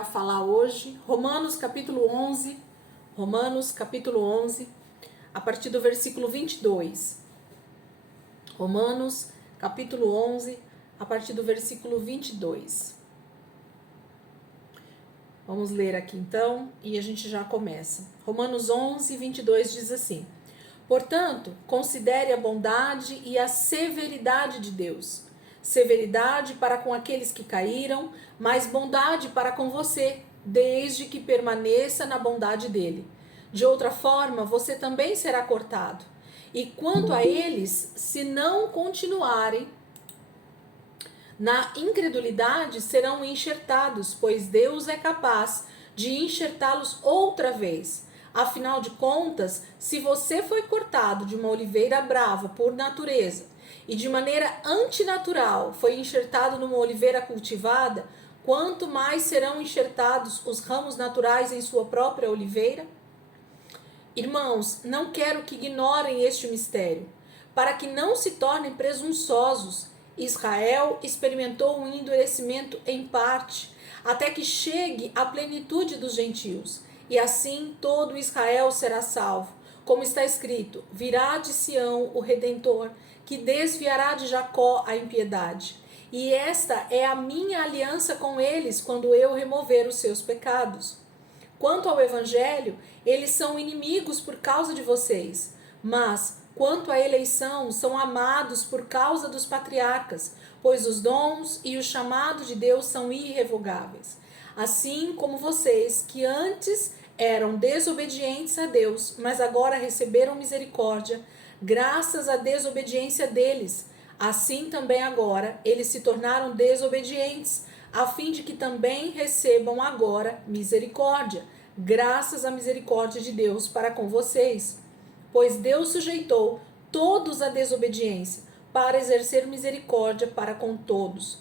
Para falar hoje, Romanos capítulo 11, a partir do versículo 22. Romanos capítulo 11, a partir do versículo 22. Vamos ler aqui então e a gente já começa. Romanos 11, 22 diz assim: Portanto, considere a bondade e a severidade de Deus. Severidade para com aqueles que caíram, mas bondade para com você, desde que permaneça na bondade dele. De outra forma, você também será cortado. E quanto a eles, se não continuarem na incredulidade, serão enxertados, pois Deus é capaz de enxertá-los outra vez. Afinal de contas, se você foi cortado de uma oliveira brava por natureza e de maneira antinatural foi enxertado numa oliveira cultivada, quanto mais serão enxertados os ramos naturais em sua própria oliveira? Irmãos, não quero que ignorem este mistério, para que não se tornem presunçosos. Israel experimentou um endurecimento em parte, até que chegue a plenitude dos gentios, e assim todo Israel será salvo. Como está escrito, virá de Sião o Redentor, que desviará de Jacó a impiedade. E esta é a minha aliança com eles, quando eu remover os seus pecados. Quanto ao evangelho, eles são inimigos por causa de vocês, mas quanto à eleição, são amados por causa dos patriarcas, pois os dons e o chamado de Deus são irrevogáveis. Assim como vocês, que antes eram desobedientes a Deus, mas agora receberam misericórdia, graças à desobediência deles, assim também agora eles se tornaram desobedientes, a fim de que também recebam agora misericórdia, graças à misericórdia de Deus para com vocês. Pois Deus sujeitou todos à desobediência, para exercer misericórdia para com todos.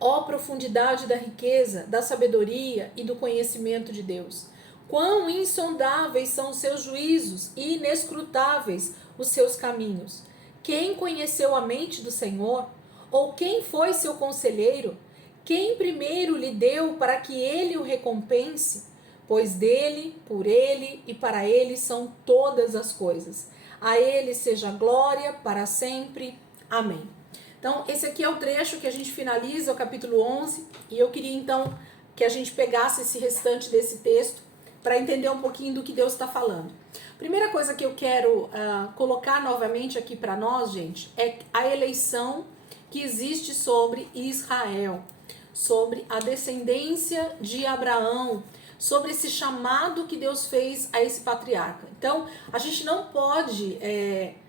Ó profundidade da riqueza, da sabedoria e do conhecimento de Deus! Quão insondáveis são os seus juízos e inescrutáveis os seus caminhos! Quem conheceu a mente do Senhor? Ou quem foi seu conselheiro? Quem primeiro lhe deu para que ele o recompense? Pois dele, por ele e para ele são todas as coisas. A ele seja glória para sempre. Amém. Então, esse aqui é o trecho que a gente finaliza o capítulo 11, e eu queria então que a gente pegasse esse restante desse texto para entender um pouquinho do que Deus está falando. Primeira coisa que eu quero colocar novamente aqui para nós, gente, é a eleição que existe sobre Israel, sobre a descendência de Abraão, sobre esse chamado que Deus fez a esse patriarca. Então, a gente não pode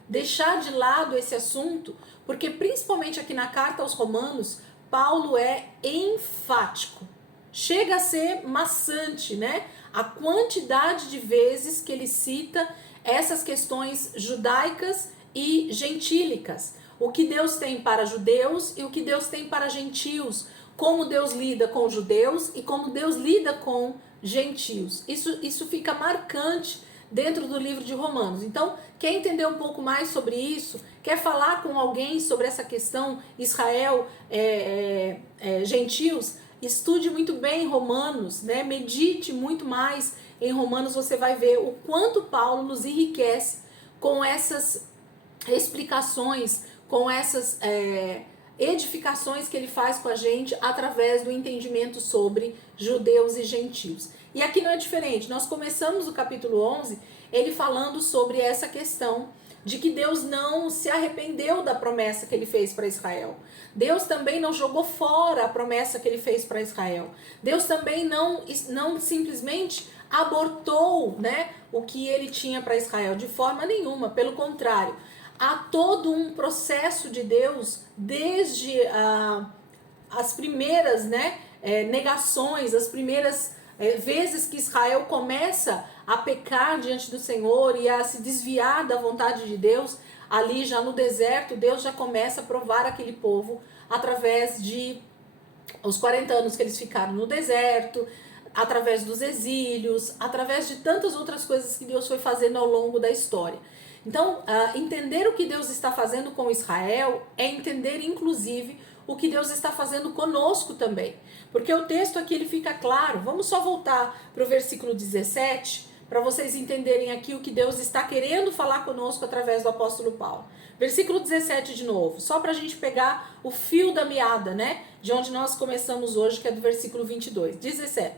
deixar de lado esse assunto, porque principalmente aqui na carta aos Romanos, Paulo é enfático. Chega a ser maçante, né? A quantidade de vezes que ele cita essas questões judaicas e gentílicas. O que Deus tem para judeus e o que Deus tem para gentios. Como Deus lida com judeus e como Deus lida com gentios. Isso fica marcante dentro do livro de Romanos. Então, quer entender um pouco mais sobre isso? Quer falar com alguém sobre essa questão Israel, gentios? Estude muito bem Romanos, né? Medite muito mais em Romanos, você vai ver o quanto Paulo nos enriquece com essas explicações, com essas edificações que ele faz com a gente através do entendimento sobre judeus e gentios. E aqui não é diferente, nós começamos o capítulo 11, ele falando sobre essa questão de que Deus não se arrependeu da promessa que ele fez para Israel. Deus também não jogou fora a promessa que ele fez para Israel. Deus também não simplesmente abortou, né, o que ele tinha para Israel, de forma nenhuma, pelo contrário. Há todo um processo de Deus, desde as primeiras negações, as primeiras vezes que Israel começa a pecar diante do Senhor e a se desviar da vontade de Deus, ali já no deserto, Deus já começa a provar aquele povo através de os 40 anos que eles ficaram no deserto, através dos exílios, através de tantas outras coisas que Deus foi fazendo ao longo da história. Então, entender o que Deus está fazendo com Israel é entender, inclusive, o que Deus está fazendo conosco também. Porque o texto aqui ele fica claro. Vamos só voltar para o versículo 17, para vocês entenderem aqui o que Deus está querendo falar conosco através do apóstolo Paulo. Versículo 17 de novo, só para a gente pegar o fio da meada, né? De onde nós começamos hoje, que é do versículo 22.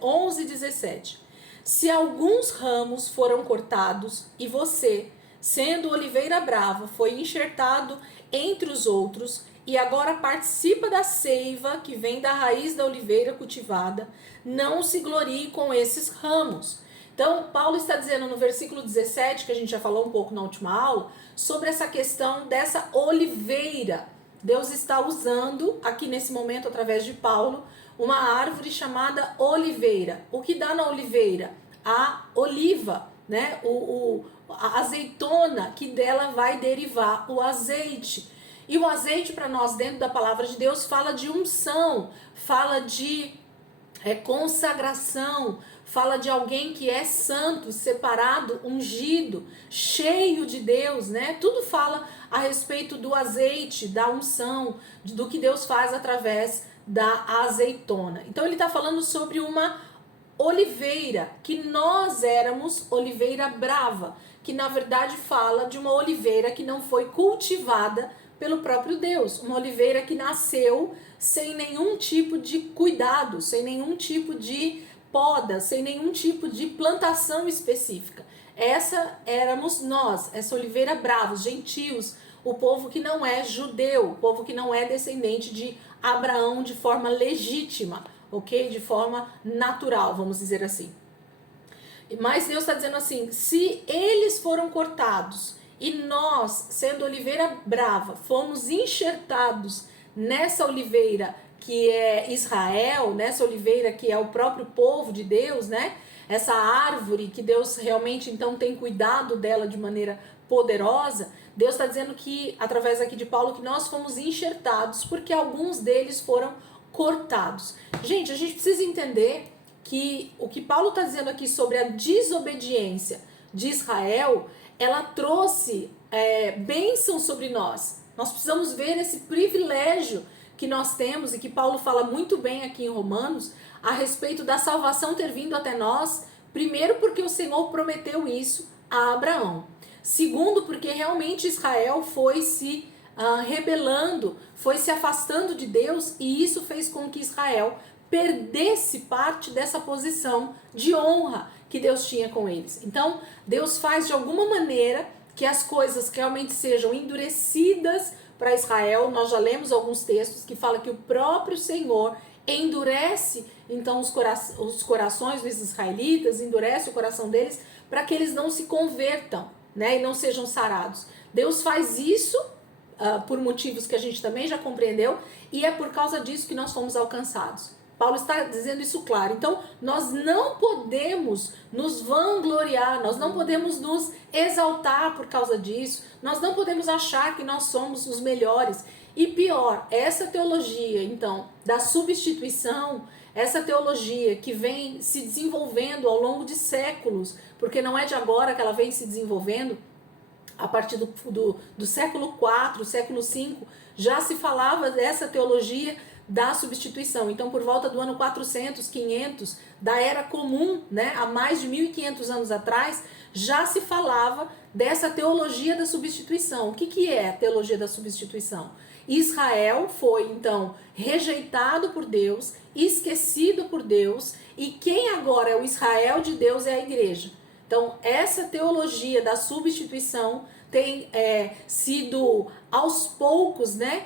11 e 17. Se alguns ramos foram cortados e você, sendo oliveira brava, foi enxertado entre os outros e agora participa da seiva que vem da raiz da oliveira cultivada, não se glorie com esses ramos. Então, Paulo está dizendo no versículo 17, que a gente já falou um pouco na última aula, sobre essa questão dessa oliveira. Deus está usando aqui nesse momento, através de Paulo, uma árvore chamada oliveira. O que dá na oliveira? A oliva, né? A azeitona, que dela vai derivar o azeite. E o azeite para nós, dentro da palavra de Deus, fala de unção, fala de consagração, fala de alguém que é santo, separado, ungido, cheio de Deus, né? Tudo fala a respeito do azeite, da unção, do que Deus faz através da azeitona. Então ele está falando sobre uma oliveira, que nós éramos oliveira brava, que na verdade fala de uma oliveira que não foi cultivada pelo próprio Deus, uma oliveira que nasceu sem nenhum tipo de cuidado, sem nenhum tipo de poda, sem nenhum tipo de plantação específica. Essa éramos nós, essa oliveira brava, os gentios, o povo que não é judeu, o povo que não é descendente de Abraão de forma legítima, ok? De forma natural, vamos dizer assim. Mas Deus está dizendo assim, se eles foram cortados e nós, sendo oliveira brava, fomos enxertados nessa oliveira que é Israel, nessa oliveira que é o próprio povo de Deus, né? Essa árvore que Deus realmente então tem cuidado dela de maneira poderosa. Deus está dizendo que, através aqui de Paulo, que nós fomos enxertados porque alguns deles foram cortados. Gente, a gente precisa entender que o que Paulo está dizendo aqui sobre a desobediência de Israel, ela trouxe bênção sobre nós. Nós precisamos ver esse privilégio que nós temos e que Paulo fala muito bem aqui em Romanos a respeito da salvação ter vindo até nós, primeiro porque o Senhor prometeu isso a Abraão. Segundo, porque realmente Israel foi se rebelando, foi se afastando de Deus e isso fez com que Israel perdesse parte dessa posição de honra que Deus tinha com eles. Então, Deus faz de alguma maneira que as coisas realmente sejam endurecidas para Israel. Nós já lemos alguns textos que falam que o próprio Senhor endurece então os corações dos israelitas, endurece o coração deles para que eles não se convertam, né, e não sejam sarados. Deus faz isso por motivos que a gente também já compreendeu e é por causa disso que nós fomos alcançados. Paulo está dizendo isso claro. Então, nós não podemos nos vangloriar, nós não podemos nos exaltar por causa disso, nós não podemos achar que nós somos os melhores. E pior, essa teologia, então, da substituição, essa teologia que vem se desenvolvendo ao longo de séculos, porque não é de agora que ela vem se desenvolvendo, a partir do século IV, século V, já se falava dessa teologia da substituição. Então, por volta do ano 400, 500, da Era Comum, né, há mais de 1.500 anos atrás, já se falava dessa teologia da substituição. O que é a teologia da substituição? Israel foi, então, rejeitado por Deus, esquecido por Deus, e quem agora é o Israel de Deus é a igreja. Então, essa teologia da substituição tem sido, aos poucos, né,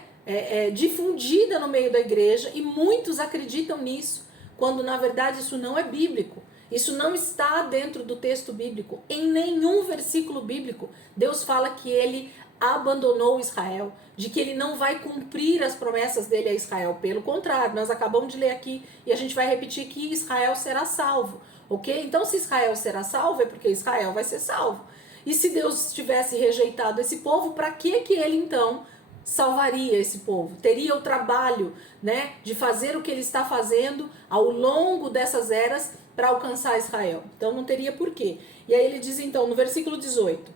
difundida no meio da igreja e muitos acreditam nisso, quando na verdade isso não é bíblico. Isso não está dentro do texto bíblico. Em nenhum versículo bíblico Deus fala que ele abandonou Israel, de que ele não vai cumprir as promessas dele a Israel. Pelo contrário, nós acabamos de ler aqui e a gente vai repetir que Israel será salvo, ok? Então, se Israel será salvo, é porque Israel vai ser salvo. E se Deus tivesse rejeitado esse povo, para que ele então salvaria esse povo? Teria o trabalho, né, de fazer o que ele está fazendo ao longo dessas eras para alcançar Israel. Então não teria porquê. E aí ele diz então no versículo 18: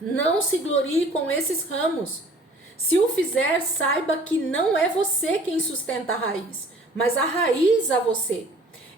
não se glorie com esses ramos. Se o fizer, saiba que não é você quem sustenta a raiz, mas a raiz a você.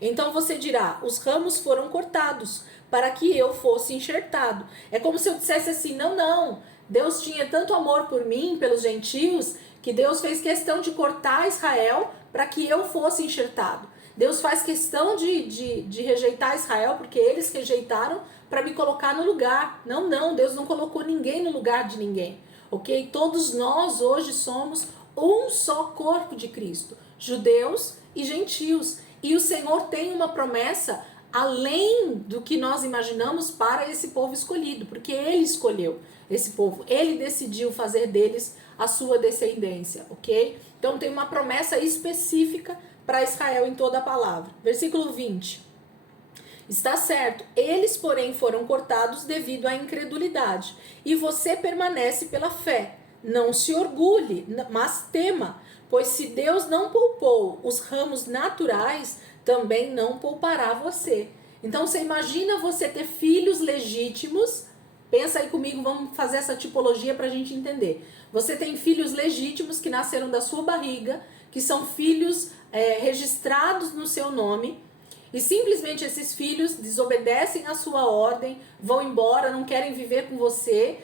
Então você dirá: os ramos foram cortados para que eu fosse enxertado. É como se eu dissesse assim: não, não, Deus tinha tanto amor por mim, pelos gentios, que Deus fez questão de cortar Israel para que eu fosse enxertado. Deus faz questão de rejeitar Israel porque eles rejeitaram para me colocar no lugar. Não, não, Deus não colocou ninguém no lugar de ninguém, ok? Todos nós hoje somos um só corpo de Cristo, judeus e gentios. E o Senhor tem uma promessa além do que nós imaginamos para esse povo escolhido, porque Ele escolheu esse povo, Ele decidiu fazer deles a sua descendência, ok? Então tem uma promessa específica para Israel em toda a palavra. Versículo 20. Está certo, eles, porém, foram cortados devido à incredulidade, e você permanece pela fé. Não se orgulhe, mas tema, pois se Deus não poupou os ramos naturais, também não poupará você. Então você imagina você ter filhos legítimos. Pensa aí comigo, vamos fazer essa tipologia para a gente entender. Você tem filhos legítimos que nasceram da sua barriga, que são filhos registrados no seu nome, e simplesmente esses filhos desobedecem a sua ordem, vão embora, não querem viver com você,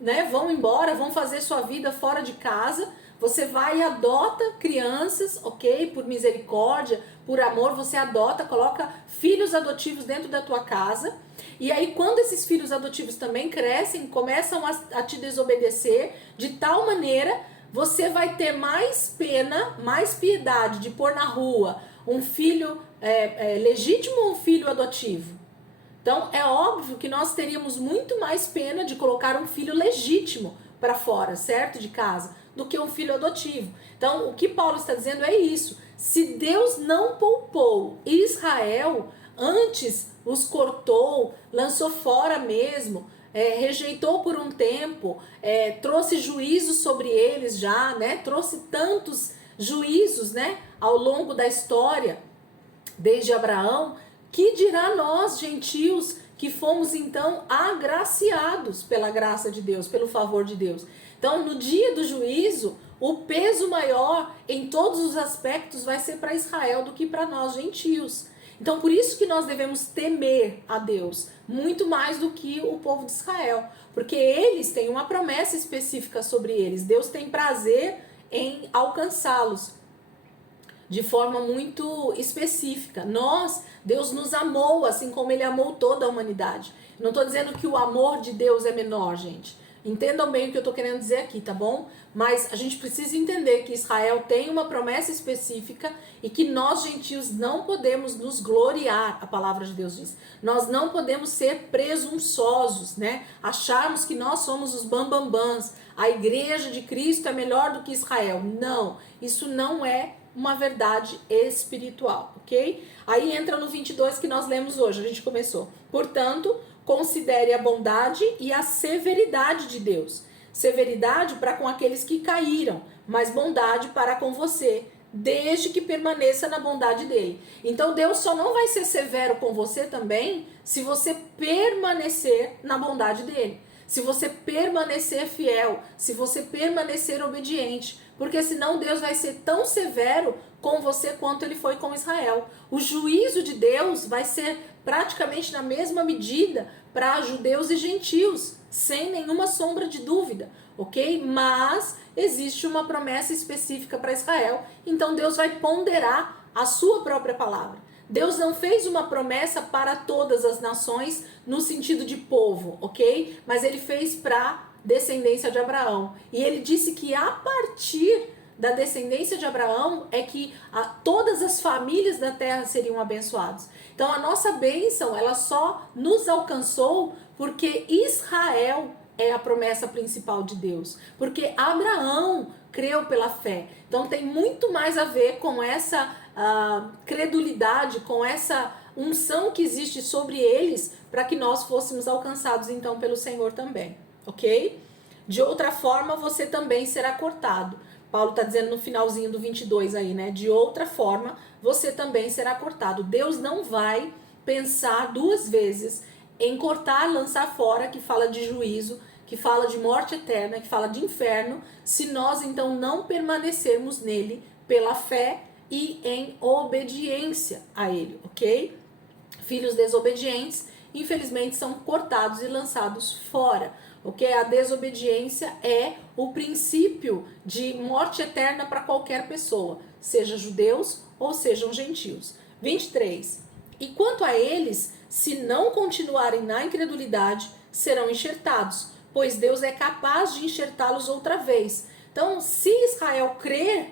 né? Vão embora, vão fazer sua vida fora de casa. Você vai e adota crianças, ok? Por misericórdia, por amor, você adota, coloca filhos adotivos dentro da tua casa. E aí quando esses filhos adotivos também crescem, começam a te desobedecer, de tal maneira você vai ter mais pena, mais piedade de pôr na rua um filho legítimo ou um filho adotivo. Então é óbvio que nós teríamos muito mais pena de colocar um filho legítimo para fora, certo? De casa, do que um filho adotivo. Então o que Paulo está dizendo é isso. Se Deus não poupou Israel, antes os cortou, lançou fora mesmo, rejeitou por um tempo, trouxe juízos sobre eles já, né? Trouxe tantos juízos, né? Ao longo da história, desde Abraão, que dirá nós, gentios, que fomos então agraciados pela graça de Deus, pelo favor de Deus. Então, no dia do juízo, o peso maior em todos os aspectos vai ser para Israel do que para nós, gentios. Então, por isso que nós devemos temer a Deus, muito mais do que o povo de Israel, porque eles têm uma promessa específica sobre eles. Deus tem prazer em alcançá-los de forma muito específica. Deus nos amou assim como Ele amou toda a humanidade. Não estou dizendo que o amor de Deus é menor, gente. Entendam bem o que eu estou querendo dizer aqui, tá bom? Mas a gente precisa entender que Israel tem uma promessa específica e que nós, gentios, não podemos nos gloriar, a palavra de Deus diz. Nós não podemos ser presunçosos, né? Acharmos que nós somos os bambambãs, a igreja de Cristo é melhor do que Israel. Não, isso não é uma verdade espiritual, ok? Aí entra no 22 que nós lemos hoje, a gente começou. Portanto, considere a bondade e a severidade de Deus. Severidade para com aqueles que caíram, mas bondade para com você, desde que permaneça na bondade dele. Então Deus só não vai ser severo com você também se você permanecer na bondade dele. Se você permanecer fiel, se você permanecer obediente, porque senão Deus vai ser tão severo com você quanto ele foi com Israel. O juízo de Deus vai ser praticamente na mesma medida para judeus e gentios, sem nenhuma sombra de dúvida, ok? Mas existe uma promessa específica para Israel, então Deus vai ponderar a sua própria palavra. Deus não fez uma promessa para todas as nações no sentido de povo, ok? Mas ele fez para descendência de Abraão. E ele disse que a partir da descendência de Abraão é que todas as famílias da terra seriam abençoadas. Então a nossa bênção, ela só nos alcançou porque Israel é a promessa principal de Deus. Porque Abraão creu pela fé. Então tem muito mais a ver com essa credulidade, com essa unção que existe sobre eles, para que nós fôssemos alcançados então pelo Senhor também, ok? De outra forma, você também será cortado. Paulo está dizendo no finalzinho do 22 aí, né? De outra forma, você também será cortado. Deus não vai pensar duas vezes em cortar, lançar fora, que fala de juízo, que fala de morte eterna, que fala de inferno, se nós então não permanecermos nele pela fé e em obediência a ele, ok? Filhos desobedientes, infelizmente, são cortados e lançados fora, ok? A desobediência é o princípio de morte eterna para qualquer pessoa, seja judeus ou sejam gentios. 23. E quanto a eles, se não continuarem na incredulidade, serão enxertados, pois Deus é capaz de enxertá-los outra vez. Então, se Israel crer,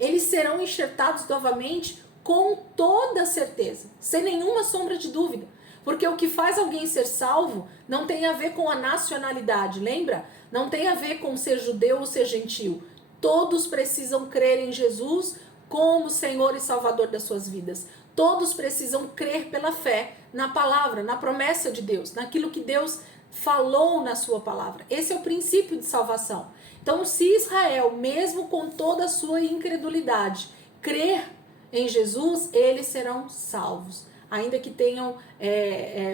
eles serão enxertados novamente com toda certeza, sem nenhuma sombra de dúvida. Porque o que faz alguém ser salvo não tem a ver com a nacionalidade, lembra? Não tem a ver com ser judeu ou ser gentil. Todos precisam crer em Jesus como Senhor e Salvador das suas vidas. Todos precisam crer pela fé na palavra, na promessa de Deus, naquilo que Deus falou na sua palavra. Esse é o princípio de salvação. Então, se Israel, mesmo com toda a sua incredulidade, crer em Jesus, eles serão salvos. Ainda que tenham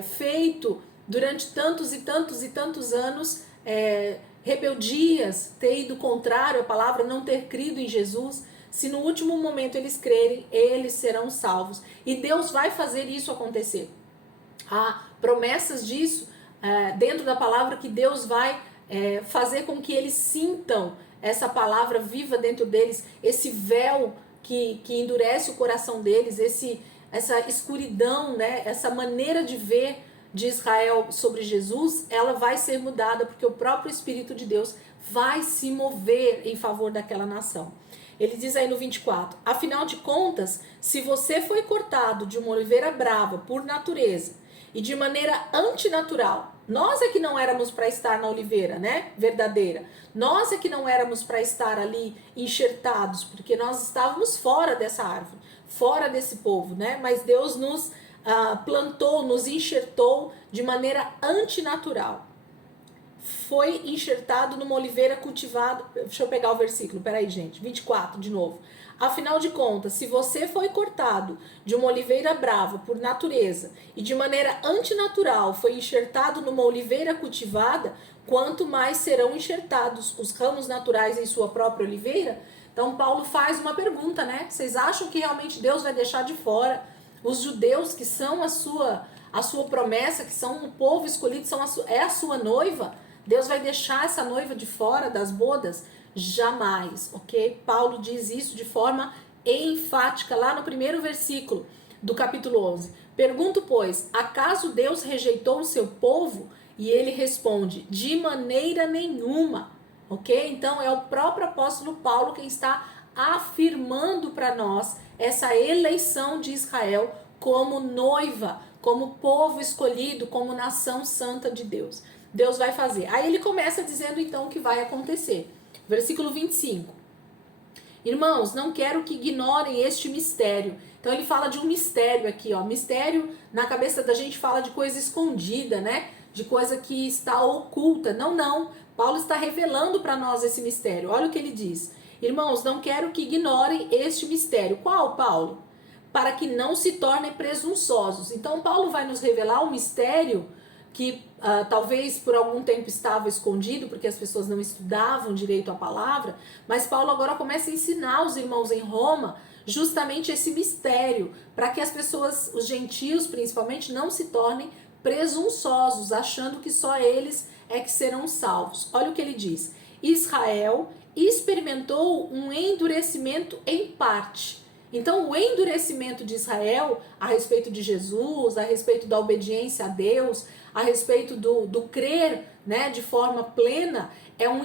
feito durante tantos e tantos e tantos anos rebeldias, ter ido contrário à palavra, não ter crido em Jesus, se no último momento eles crerem, eles serão salvos. E Deus vai fazer isso acontecer. Há promessas disso dentro da palavra, que Deus vai fazer com que eles sintam essa palavra viva dentro deles, esse véu que endurece o coração deles, essa escuridão, né? Essa maneira de ver de Israel sobre Jesus, ela vai ser mudada, porque o próprio Espírito de Deus vai se mover em favor daquela nação. Ele diz aí no 24, afinal de contas, se você foi cortado de uma oliveira brava por natureza e de maneira antinatural, nós é que não éramos para estar na oliveira, né, verdadeira, nós é que não éramos para estar ali enxertados, porque nós estávamos fora dessa árvore, fora desse povo, né, mas Deus nos plantou, nos enxertou de maneira antinatural. Foi enxertado numa oliveira cultivada. Deixa eu pegar o versículo, peraí, gente. 24, de novo. Afinal de contas, se você foi cortado de uma oliveira brava por natureza e de maneira antinatural foi enxertado numa oliveira cultivada, quanto mais serão enxertados os ramos naturais em sua própria oliveira? Então, Paulo faz uma pergunta, né? Vocês acham que realmente Deus vai deixar de fora os judeus, que são a sua promessa, que são um povo escolhido, é a sua noiva? Deus vai deixar essa noiva de fora das bodas? Jamais, ok? Paulo diz isso de forma enfática lá no primeiro versículo do capítulo 11. Pergunto, pois, acaso Deus rejeitou o seu povo? E ele responde, de maneira nenhuma, ok? Então é o próprio apóstolo Paulo quem está afirmando para nós essa eleição de Israel como noiva, como povo escolhido, como nação santa de Deus. Deus vai fazer. Aí ele começa dizendo então o que vai acontecer. Versículo 25. Irmãos, não quero que ignorem este mistério. Então ele fala de um mistério aqui, ó. Mistério, na cabeça da gente, fala de coisa escondida, né? De coisa que está oculta. Não. Paulo está revelando para nós esse mistério. Olha o que ele diz. Irmãos, não quero que ignorem este mistério. Qual, Paulo? Para que não se tornem presunçosos. Então Paulo vai nos revelar um mistério que talvez por algum tempo estava escondido, porque as pessoas não estudavam direito a palavra, mas Paulo agora começa a ensinar os irmãos em Roma justamente esse mistério, para que as pessoas, os gentios principalmente, não se tornem presunçosos, achando que só eles é que serão salvos. Olha o que ele diz. Israel experimentou um endurecimento em parte. Então, o endurecimento de Israel a respeito de Jesus, a respeito da obediência a Deus, a respeito do crer, né, de forma plena, é um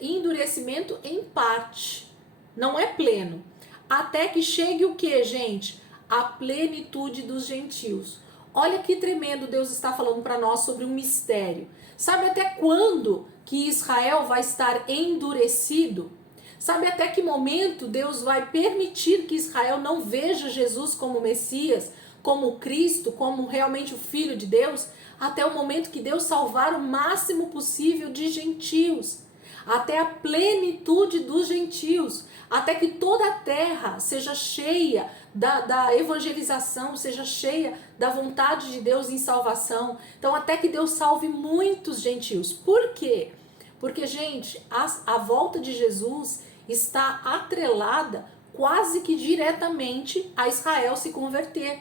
endurecimento em parte, não é pleno. Até que chegue o que, gente? A plenitude dos gentios. Olha que tremendo Deus está falando para nós sobre um mistério. Sabe até quando que Israel vai estar endurecido? Sabe até que momento Deus vai permitir que Israel não veja Jesus como Messias, como Cristo, como realmente o Filho de Deus? Até o momento que Deus salvar o máximo possível de gentios. Até a plenitude dos gentios. Até que toda a terra seja cheia da evangelização, seja cheia da vontade de Deus em salvação. Então até que Deus salve muitos gentios. Por quê? Porque, gente, a volta de Jesus está atrelada quase que diretamente a Israel se converter.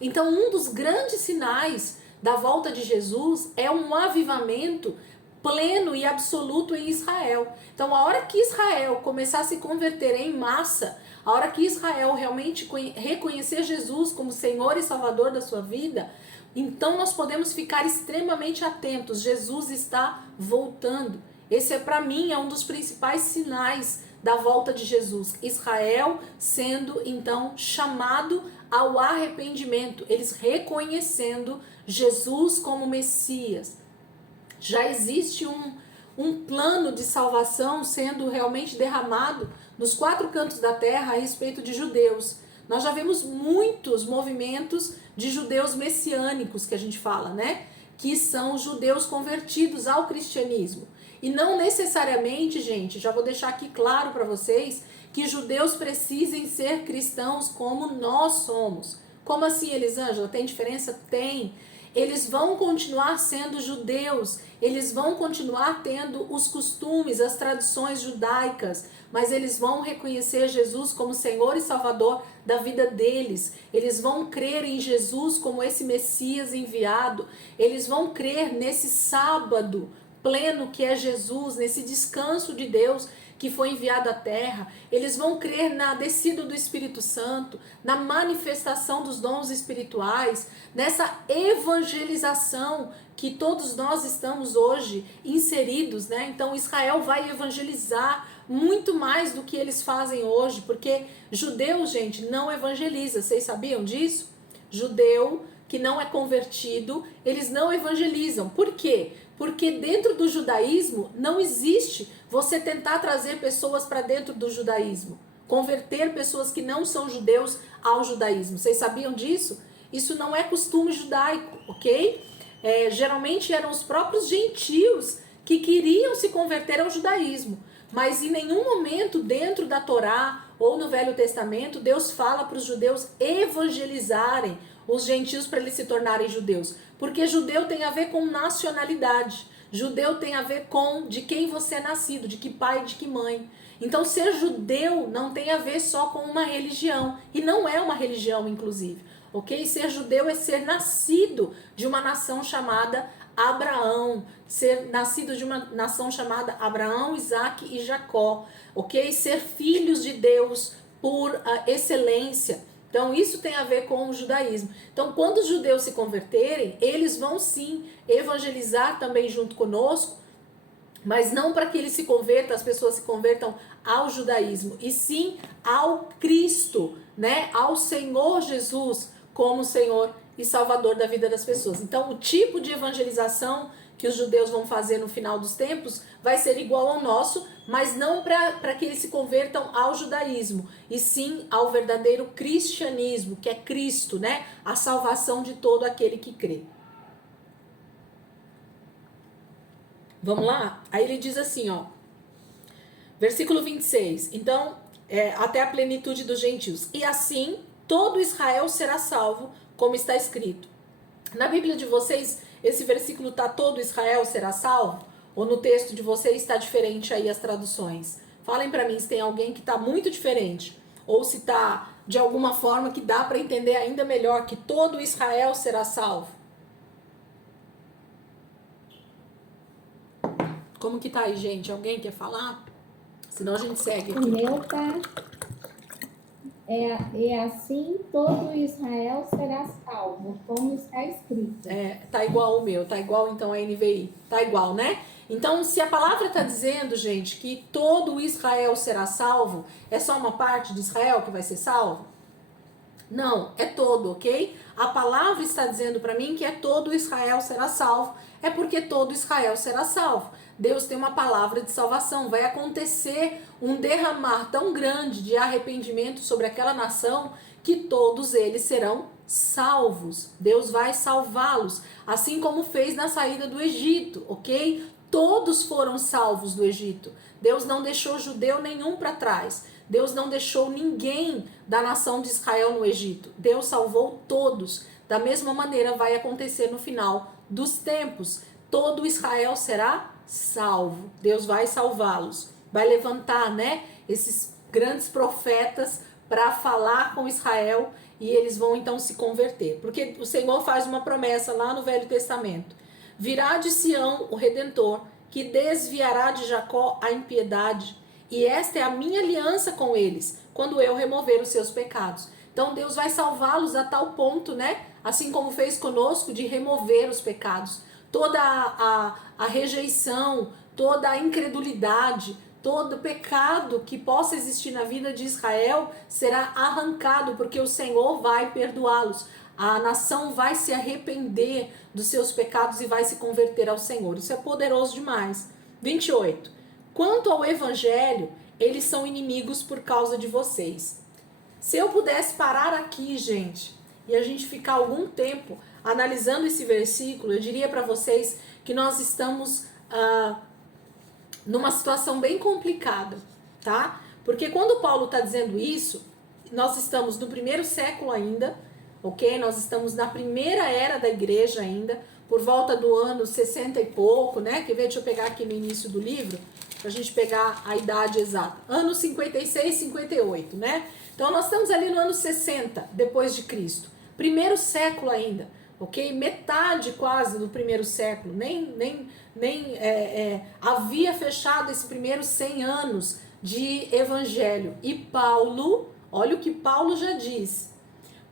Então, um dos grandes sinais da volta de Jesus é um avivamento pleno e absoluto em Israel. Então, a hora que Israel começar a se converter em massa, a hora que Israel realmente reconhecer Jesus como Senhor e Salvador da sua vida, então nós podemos ficar extremamente atentos. Jesus está voltando. Esse para mim é um dos principais sinais da volta de Jesus. Israel sendo então chamado ao arrependimento, eles reconhecendo Jesus como Messias. Já existe um plano de salvação sendo realmente derramado nos 4 cantos da terra a respeito de judeus. Nós já vemos muitos movimentos de judeus messiânicos, que a gente fala, né? Que são judeus convertidos ao cristianismo. E não necessariamente, gente, já vou deixar aqui claro para vocês, que judeus precisem ser cristãos como nós somos. Como assim, Elisângela? Tem diferença? Tem. Eles vão continuar sendo judeus, eles vão continuar tendo os costumes, as tradições judaicas, mas eles vão reconhecer Jesus como Senhor e Salvador da vida deles. Eles vão crer em Jesus como esse Messias enviado. Eles vão crer nesse sábado pleno que é Jesus, nesse descanso de Deus que foi enviado à terra. Eles vão crer na descida do Espírito Santo, na manifestação dos dons espirituais, nessa evangelização que todos nós estamos hoje inseridos, né? Então Israel vai evangelizar muito mais do que eles fazem hoje, porque judeu, gente, não evangeliza. Vocês sabiam disso? Judeu que não é convertido, eles não evangelizam. Por quê? Porque dentro do judaísmo não existe você tentar trazer pessoas para dentro do judaísmo, converter pessoas que não são judeus ao judaísmo. Vocês sabiam disso? Isso não é costume judaico, ok? Geralmente eram os próprios gentios que queriam se converter ao judaísmo, mas em nenhum momento dentro da Torá ou no Velho Testamento Deus fala para os judeus evangelizarem os gentios para eles se tornarem judeus, porque judeu tem a ver com nacionalidade, judeu tem a ver com de quem você é nascido, de que pai, de que mãe. Então ser judeu não tem a ver só com uma religião, e não é uma religião inclusive, ok? Ser judeu é ser nascido de uma nação chamada Abraão, ser nascido de uma nação chamada Abraão, Isaac e Jacó, ok? Ser filhos de Deus por excelência. Então isso tem a ver com o judaísmo. Então quando os judeus se converterem, eles vão sim evangelizar também junto conosco, mas não para que eles se convertam, as pessoas se convertam ao judaísmo, e sim ao Cristo, né? Ao Senhor Jesus como Senhor e Salvador da vida das pessoas. Então o tipo de evangelização que os judeus vão fazer no final dos tempos vai ser igual ao nosso, mas não para que eles se convertam ao judaísmo, e sim ao verdadeiro cristianismo, que é Cristo, né? A salvação de todo aquele que crê. Vamos lá? Aí ele diz assim, ó, versículo 26, então, até a plenitude dos gentios. E assim, todo Israel será salvo, como está escrito. Na Bíblia de vocês, esse versículo tá todo Israel será salvo? Ou no texto de vocês está diferente aí as traduções? Falem para mim se tem alguém que tá muito diferente, ou se tá de alguma forma que dá para entender ainda melhor que todo Israel será salvo. Como que tá aí, gente? Alguém quer falar? Senão a gente segue aqui. O meu tá... assim todo Israel será salvo, como está escrito. Tá igual o meu, tá igual então a NVI. Tá igual, né? Então, se a palavra tá dizendo, gente, que todo Israel será salvo, é só uma parte de Israel que vai ser salvo? Não, é todo, ok? A palavra está dizendo para mim que é todo Israel será salvo. É porque todo Israel será salvo. Deus tem uma palavra de salvação. Vai acontecer um derramar tão grande de arrependimento sobre aquela nação que todos eles serão salvos. Deus vai salvá-los, assim como fez na saída do Egito, ok? Todos foram salvos do Egito. Deus não deixou judeu nenhum para trás. Deus não deixou ninguém da nação de Israel no Egito. Deus salvou todos. Da mesma maneira vai acontecer no final dos tempos. Todo Israel será salvo. Deus vai salvá-los. Vai levantar, né, esses grandes profetas para falar com Israel e eles vão então se converter. Porque o Senhor faz uma promessa lá no Velho Testamento. Virá de Sião o Redentor, que desviará de Jacó a impiedade. E esta é a minha aliança com eles, quando eu remover os seus pecados. Então Deus vai salvá-los a tal ponto, né? Assim como fez conosco, de remover os pecados. Toda a rejeição, toda a incredulidade, todo pecado que possa existir na vida de Israel será arrancado, porque o Senhor vai perdoá-los. A nação vai se arrepender dos seus pecados e vai se converter ao Senhor. Isso é poderoso demais. 28. Quanto ao evangelho, eles são inimigos por causa de vocês. Se eu pudesse parar aqui, gente, e a gente ficar algum tempo analisando esse versículo, eu diria para vocês que nós estamos numa situação bem complicada, tá? Porque quando Paulo está dizendo isso, nós estamos no 1º século ainda, ok? Nós estamos na primeira era da igreja ainda, por volta do ano 60 e pouco, né? Quer ver? Deixa eu pegar aqui no início do livro, pra gente pegar a idade exata. Ano 56, 58, né? Então nós estamos ali no ano 60 depois de Cristo. 1º século ainda, ok? Metade quase do 1º século, nem havia fechado esse primeiros 100 anos de evangelho. E Paulo, olha o que Paulo já diz.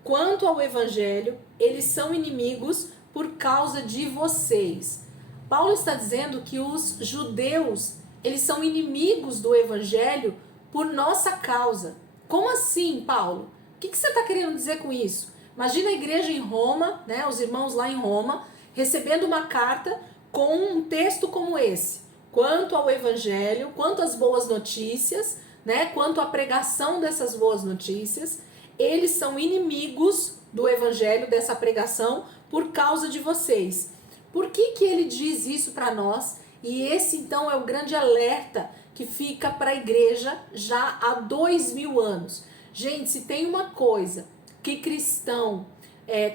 Quanto ao evangelho, eles são inimigos por causa de vocês. Paulo está dizendo que os judeus, eles são inimigos do evangelho por nossa causa. Como assim, Paulo? O que você está querendo dizer com isso? Imagina a igreja em Roma, né, os irmãos lá em Roma, recebendo uma carta com um texto como esse. Quanto ao evangelho, quanto às boas notícias, né, quanto à pregação dessas boas notícias, eles são inimigos do evangelho, dessa pregação, por causa de vocês. Por que ele diz isso para nós? E esse então é o grande alerta que fica para a igreja já há 2000 anos. Gente, se tem uma coisa que cristão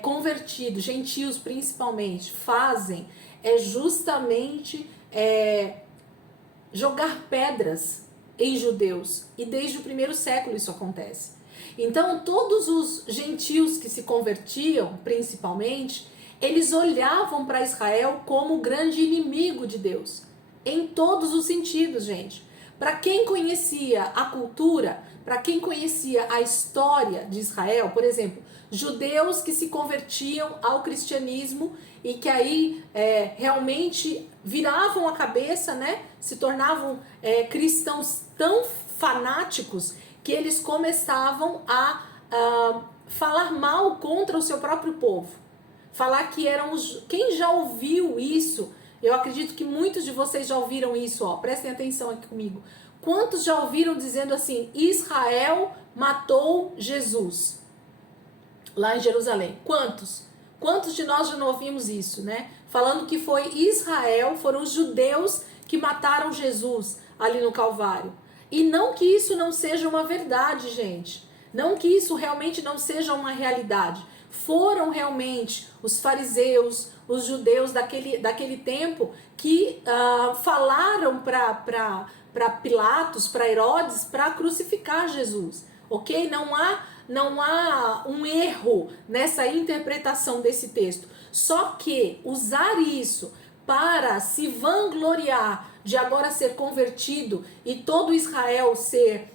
convertido, gentios principalmente, fazem, é justamente jogar pedras em judeus. E desde o 1º século isso acontece. Então, todos os gentios que se convertiam, principalmente, eles olhavam para Israel como o grande inimigo de Deus. Em todos os sentidos, gente. Para quem conhecia a cultura, para quem conhecia a história de Israel, por exemplo, judeus que se convertiam ao cristianismo e que aí realmente viravam a cabeça, né? Se tornavam cristãos tão fanáticos que eles começavam a falar mal contra o seu próprio povo. Falar que eram os... Quem já ouviu isso? Eu acredito que muitos de vocês já ouviram isso, ó. Prestem atenção aqui comigo. Quantos já ouviram dizendo assim, Israel matou Jesus lá em Jerusalém? Quantos? Quantos de nós já não ouvimos isso, né? Falando que foi Israel, foram os judeus que mataram Jesus ali no Calvário. E não que isso não seja uma verdade, gente. Não que isso realmente não seja uma realidade. Foram realmente os fariseus, os judeus daquele tempo que falaram para Pilatos, para Herodes, para crucificar Jesus, ok? Não há um erro nessa interpretação desse texto. Só que usar isso para se vangloriar de agora ser convertido e todo Israel ser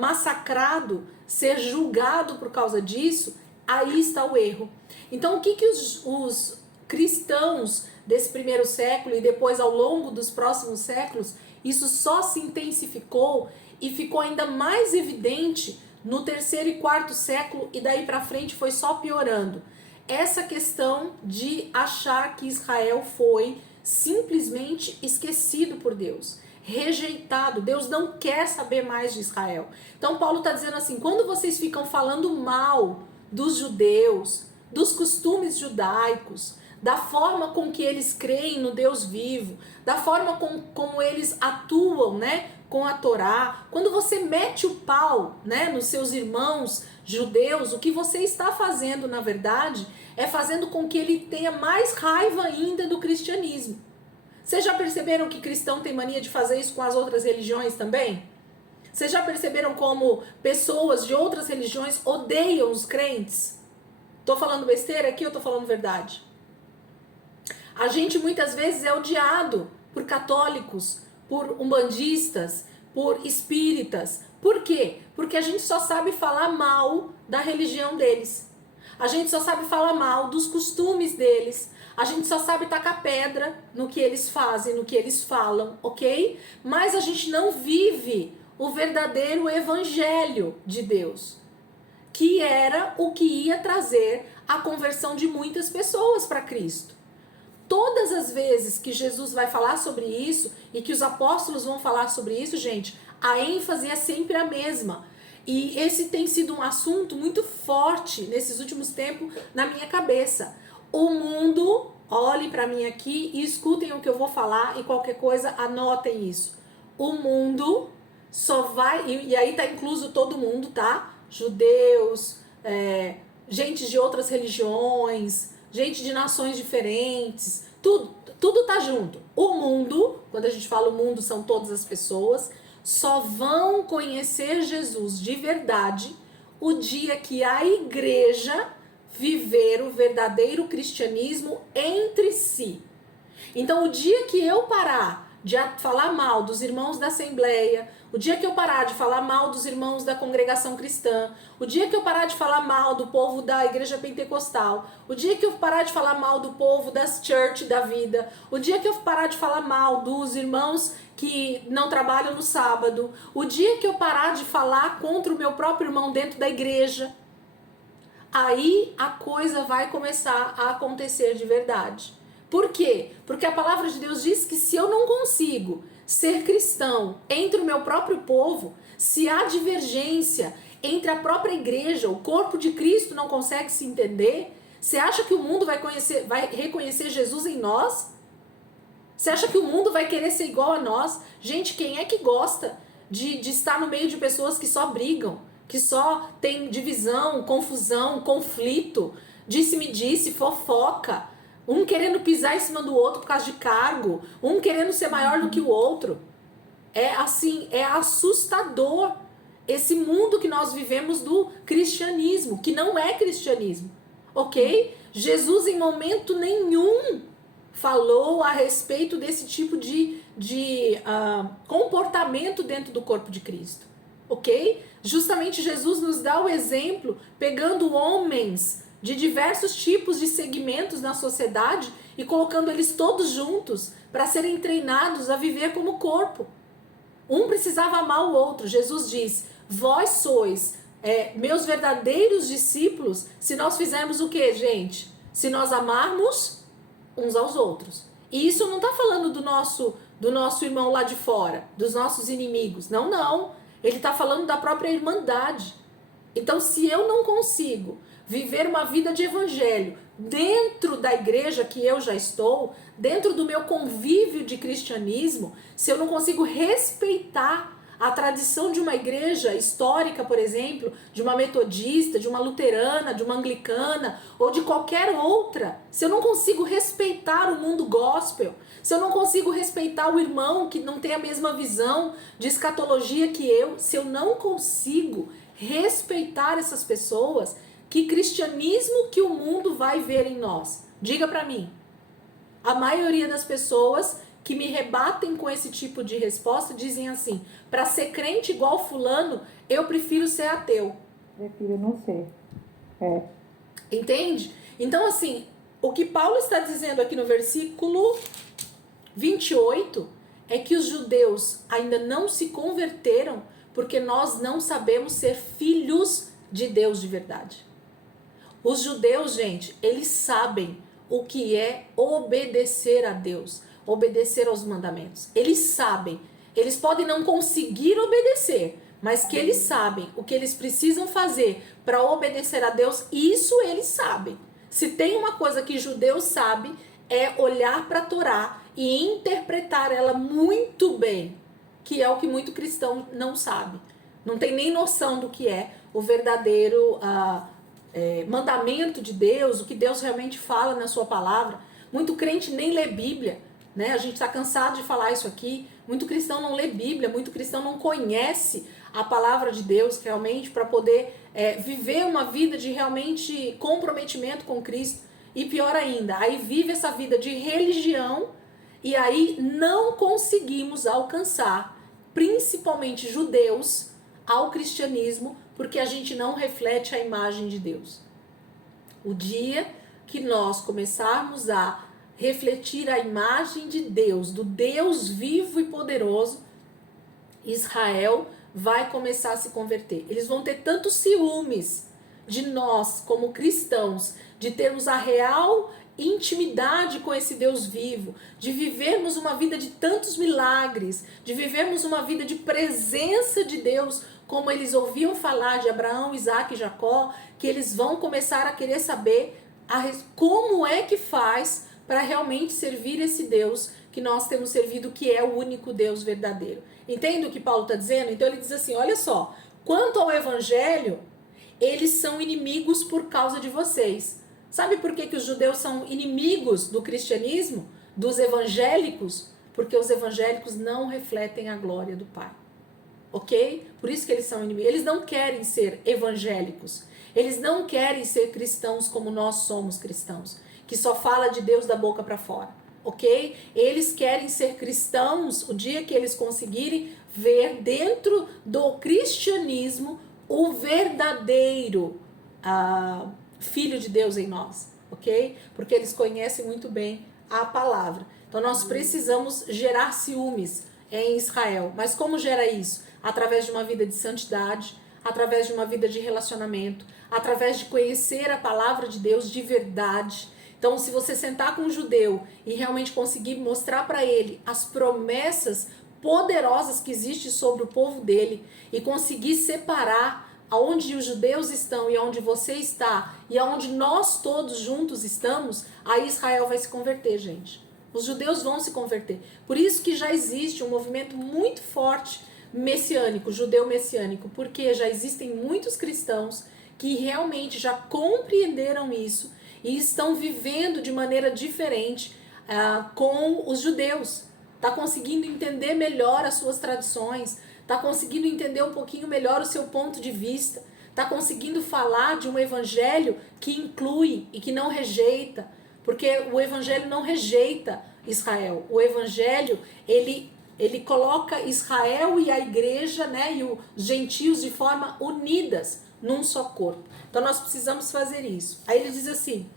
massacrado, ser julgado por causa disso, aí está o erro. Então, o que os cristãos desse 1º século e depois ao longo dos próximos séculos, isso só se intensificou e ficou ainda mais evidente no 3º e 4º século e daí para frente foi só piorando. Essa questão de achar que Israel foi simplesmente esquecido por Deus, rejeitado. Deus não quer saber mais de Israel. Então Paulo está dizendo assim, quando vocês ficam falando mal dos judeus, dos costumes judaicos, da forma com que eles creem no Deus vivo, da forma como eles atuam, né, com a Torá, quando você mete o pau, né, nos seus irmãos judeus, o que você está fazendo, na verdade, é fazendo com que ele tenha mais raiva ainda do cristianismo. Vocês já perceberam que cristão tem mania de fazer isso com as outras religiões também? Vocês já perceberam como pessoas de outras religiões odeiam os crentes? Tô falando besteira aqui ou tô falando verdade? A gente muitas vezes é odiado por católicos, por umbandistas, por espíritas. Por quê? Porque a gente só sabe falar mal da religião deles. A gente só sabe falar mal dos costumes deles. A gente só sabe tacar pedra no que eles fazem, no que eles falam, ok? Mas a gente não vive o verdadeiro evangelho de Deus, que era o que ia trazer a conversão de muitas pessoas para Cristo. Todas as vezes que Jesus vai falar sobre isso e que os apóstolos vão falar sobre isso, gente, a ênfase é sempre a mesma. E esse tem sido um assunto muito forte nesses últimos tempos na minha cabeça. O mundo, olhem para mim aqui e escutem o que eu vou falar e qualquer coisa anotem isso. O mundo só vai, e aí tá incluso todo mundo, tá? Judeus, gente de outras religiões, gente de nações diferentes, tudo tá junto. O mundo, quando a gente fala o mundo, são todas as pessoas, só vão conhecer Jesus de verdade o dia que a igreja viver o verdadeiro cristianismo entre si. Então, o dia que eu parar de falar mal dos irmãos da Assembleia, o dia que eu parar de falar mal dos irmãos da congregação cristã, o dia que eu parar de falar mal do povo da igreja pentecostal, o dia que eu parar de falar mal do povo das church da vida, o dia que eu parar de falar mal dos irmãos que não trabalham no sábado, o dia que eu parar de falar contra o meu próprio irmão dentro da igreja, aí a coisa vai começar a acontecer de verdade. Por quê? Porque a palavra de Deus diz que se eu não consigo ser cristão entre o meu próprio povo, se há divergência entre a própria igreja, o corpo de Cristo não consegue se entender, você acha que o mundo vai reconhecer Jesus em nós? Você acha que o mundo vai querer ser igual a nós? Gente, quem é que gosta de estar no meio de pessoas que só brigam, que só tem divisão, confusão, conflito, disse-me-disse, fofoca, um querendo pisar em cima do outro por causa de cargo, um querendo ser maior do que o outro? É assim, é assustador esse mundo que nós vivemos do cristianismo, que não é cristianismo, ok? Jesus em momento nenhum falou a respeito desse tipo de comportamento dentro do corpo de Cristo, ok? Justamente Jesus nos dá o exemplo pegando homens de diversos tipos de segmentos na sociedade e colocando eles todos juntos para serem treinados a viver como corpo. Um precisava amar o outro. Jesus diz: vós sois meus verdadeiros discípulos se nós fizermos o que, gente? Se nós amarmos uns aos outros. E isso não está falando do nosso irmão lá de fora, dos nossos inimigos. Não, não. Ele está falando da própria irmandade. Então, se eu não consigo viver uma vida de evangelho dentro da igreja que eu já estou, dentro do meu convívio de cristianismo, se eu não consigo respeitar a tradição de uma igreja histórica, por exemplo, de uma metodista, de uma luterana, de uma anglicana ou de qualquer outra, se eu não consigo respeitar o mundo gospel, se eu não consigo respeitar o irmão que não tem a mesma visão de escatologia que eu, se eu não consigo respeitar essas pessoas, que cristianismo que o mundo vai ver em nós? Diga pra mim. A maioria das pessoas que me rebatem com esse tipo de resposta dizem assim: para ser crente igual fulano, eu prefiro ser ateu. Prefiro não ser. Entende? Então, assim, o que Paulo está dizendo aqui no versículo 28 é que os judeus ainda não se converteram porque nós não sabemos ser filhos de Deus de verdade. Os judeus, gente, eles sabem o que é obedecer a Deus, obedecer aos mandamentos. Eles sabem. Eles podem não conseguir obedecer, mas que eles sabem o que eles precisam fazer para obedecer a Deus, isso eles sabem. Se tem uma coisa que judeu sabe, é olhar para a Torá e interpretar ela muito bem, que é o que muito cristão não sabe. Não tem nem noção do que é o verdadeiro mandamento de Deus, o que Deus realmente fala na sua palavra. Muito crente nem lê Bíblia, né? A gente está cansado de falar isso aqui. Muito cristão não lê Bíblia, muito cristão não conhece a palavra de Deus realmente para poder viver uma vida de realmente comprometimento com Cristo. E pior ainda, aí vive essa vida de religião e aí não conseguimos alcançar, principalmente judeus, ao cristianismo, porque a gente não reflete a imagem de Deus. O dia que nós começarmos a refletir a imagem de Deus, do Deus vivo e poderoso, Israel vai começar a se converter. Eles vão ter tantos ciúmes de nós como cristãos, de termos a real intimidade com esse Deus vivo, de vivermos uma vida de tantos milagres, de vivermos uma vida de presença de Deus, como eles ouviam falar de Abraão, Isaac e Jacó, que eles vão começar a querer saber como é que faz para realmente servir esse Deus que nós temos servido, que é o único Deus verdadeiro. Entende o que Paulo está dizendo? Então ele diz assim, olha só, quanto ao evangelho, eles são inimigos por causa de vocês. Sabe por que os judeus são inimigos do cristianismo, dos evangélicos? Porque os evangélicos não refletem a glória do Pai. Ok? Por isso que eles são inimigos. Eles não querem ser evangélicos. Eles não querem ser cristãos como nós somos cristãos, que só fala de Deus da boca para fora. Ok? Eles querem ser cristãos o dia que eles conseguirem ver dentro do cristianismo o verdadeiro Filho de Deus em nós. Ok? Porque eles conhecem muito bem a palavra. Então nós precisamos gerar ciúmes em Israel. Mas como gera isso? Através de uma vida de santidade, através de uma vida de relacionamento, através de conhecer a palavra de Deus de verdade. Então, se você sentar com um judeu e realmente conseguir mostrar para ele as promessas poderosas que existem sobre o povo dele e conseguir separar aonde os judeus estão e aonde você está e aonde nós todos juntos estamos, aí Israel vai se converter, gente. Os judeus vão se converter. Por isso que já existe um movimento muito forte messiânico, judeu messiânico, porque já existem muitos cristãos que realmente já compreenderam isso e estão vivendo de maneira diferente com os judeus. Está conseguindo entender melhor as suas tradições, está conseguindo entender um pouquinho melhor o seu ponto de vista, está conseguindo falar de um evangelho que inclui e que não rejeita, porque o evangelho não rejeita Israel. O evangelho, ele coloca Israel e a igreja, né, e os gentios de forma unidas num só corpo. Então nós precisamos fazer isso. Aí ele diz assim,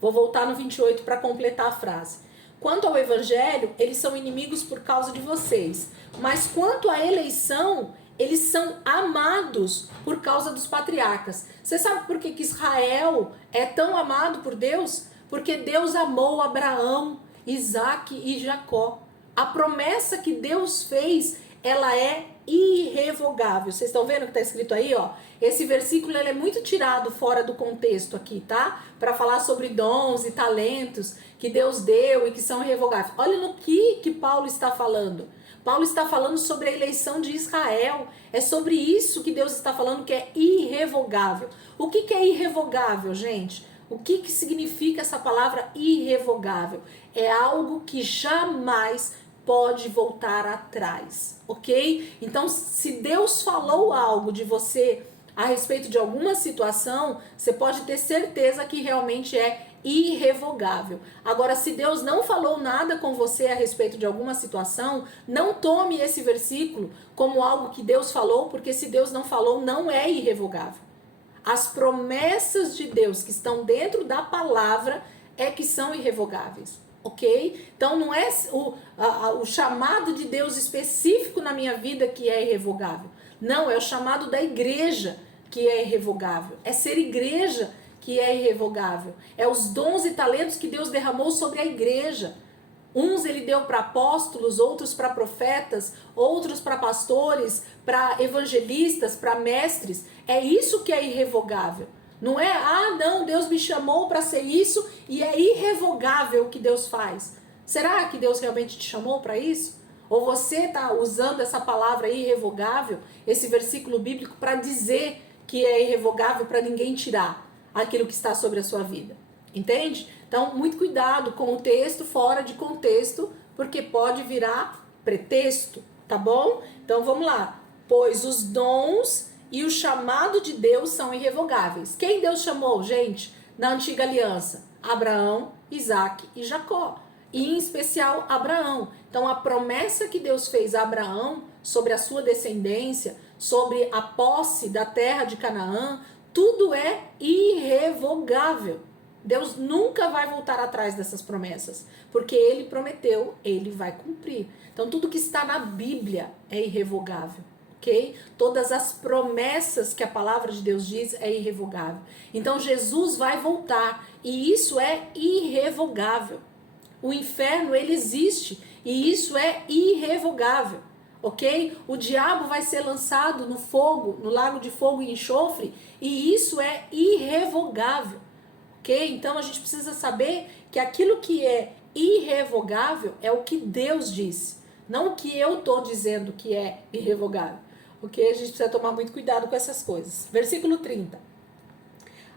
vou voltar no 28 para completar a frase. Quanto ao evangelho, eles são inimigos por causa de vocês. Mas quanto à eleição, eles são amados por causa dos patriarcas. Você sabe por que Israel é tão amado por Deus? Porque Deus amou Abraão, Isaac e Jacó. A promessa que Deus fez, ela é irrevogável. Vocês estão vendo o que está escrito aí, ó? Esse versículo ele é muito tirado fora do contexto aqui, tá? Para falar sobre dons e talentos que Deus deu e que são irrevogáveis. Olha no que Paulo está falando. Paulo está falando sobre a eleição de Israel. É sobre isso que Deus está falando, que é irrevogável. O que é irrevogável, gente? O que significa essa palavra irrevogável? É algo que jamais pode voltar atrás, ok? Então, se Deus falou algo de você a respeito de alguma situação, você pode ter certeza que realmente é irrevogável. Agora, se Deus não falou nada com você a respeito de alguma situação, não tome esse versículo como algo que Deus falou, porque se Deus não falou, não é irrevogável. As promessas de Deus que estão dentro da palavra é que são irrevogáveis. Ok? Então não é o chamado de Deus específico na minha vida que é irrevogável. Não, é o chamado da igreja que é irrevogável. É ser igreja que é irrevogável. É os dons e talentos que Deus derramou sobre a igreja. Uns ele deu para apóstolos, outros para profetas, outros para pastores, para evangelistas, para mestres. É isso que é irrevogável. Não é, não, Deus me chamou para ser isso e é irrevogável o que Deus faz. Será que Deus realmente te chamou para isso? Ou você está usando essa palavra irrevogável, esse versículo bíblico, para dizer que é irrevogável para ninguém tirar aquilo que está sobre a sua vida? Entende? Então, muito cuidado com o texto fora de contexto, porque pode virar pretexto, tá bom? Então, vamos lá. pois os dons e o chamado de Deus são irrevogáveis. Quem Deus chamou, gente, na antiga aliança? Abraão, Isaac e Jacó. E em especial Abraão. Então a promessa que Deus fez a Abraão sobre a sua descendência, sobre a posse da terra de Canaã, tudo é irrevogável. Deus nunca vai voltar atrás dessas promessas, porque ele prometeu, ele vai cumprir. Então tudo que está na Bíblia é irrevogável, ok? Todas as promessas que a palavra de Deus diz é irrevogável. Então Jesus vai voltar e isso é irrevogável. O inferno, ele existe e isso é irrevogável, ok? O diabo vai ser lançado no fogo, no lago de fogo e enxofre e isso é irrevogável. Ok? Então a gente precisa saber que aquilo que é irrevogável é o que Deus disse, não o que eu estou dizendo que é irrevogável. Ok? A gente precisa tomar muito cuidado com essas coisas. Versículo 30.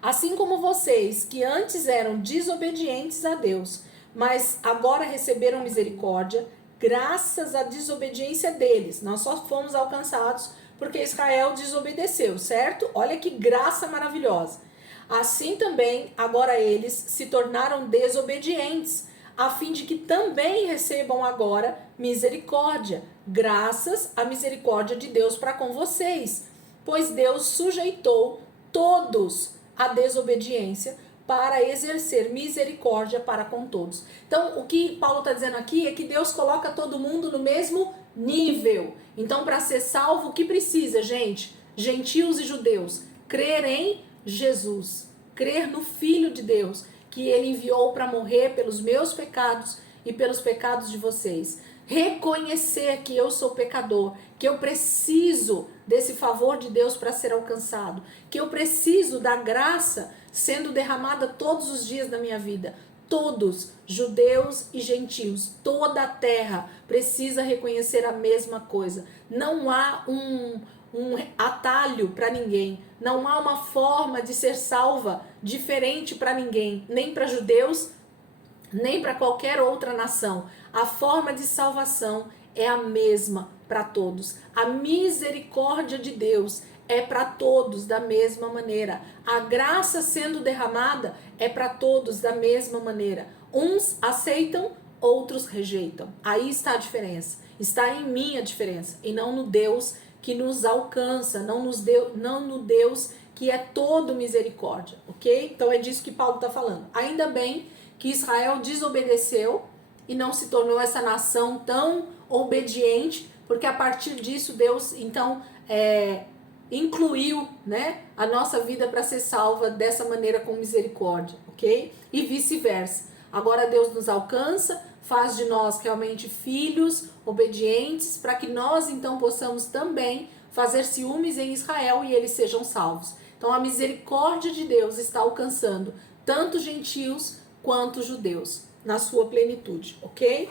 Assim como vocês, que antes eram desobedientes a Deus, mas agora receberam misericórdia, graças à desobediência deles, nós só fomos alcançados porque Israel desobedeceu, certo? Olha que graça maravilhosa. Assim também, agora eles se tornaram desobedientes, a fim de que também recebam agora misericórdia, graças à misericórdia de Deus para com vocês. Pois Deus sujeitou todos à desobediência para exercer misericórdia para com todos. Então, o que Paulo está dizendo aqui é que Deus coloca todo mundo no mesmo nível. Então, para ser salvo, o que precisa, gente? Gentios e judeus, crer em Jesus, crer no Filho de Deus, que ele enviou para morrer pelos meus pecados e pelos pecados de vocês. Reconhecer que eu sou pecador, que eu preciso desse favor de Deus para ser alcançado, que eu preciso da graça sendo derramada todos os dias da minha vida. Todos, judeus e gentios, toda a terra precisa reconhecer a mesma coisa. Não há um atalho para ninguém. Não há uma forma de ser salva diferente para ninguém, nem para judeus, nem para qualquer outra nação. A forma de salvação é a mesma para todos. A misericórdia de Deus é para todos da mesma maneira. A graça sendo derramada é para todos da mesma maneira. Uns aceitam, outros rejeitam. Aí está a diferença. Está em mim a diferença e não no Deus que nos alcança, não no Deus que é todo misericórdia, ok? Então é disso que Paulo está falando. Ainda bem que Israel desobedeceu e não se tornou essa nação tão obediente, porque a partir disso Deus então incluiu, né, a nossa vida para ser salva dessa maneira com misericórdia, ok? E vice-versa. Agora Deus nos alcança, faz de nós realmente filhos obedientes, para que nós então possamos também fazer ciúmes em Israel e eles sejam salvos. Então a misericórdia de Deus está alcançando tanto gentios quanto judeus na sua plenitude, ok?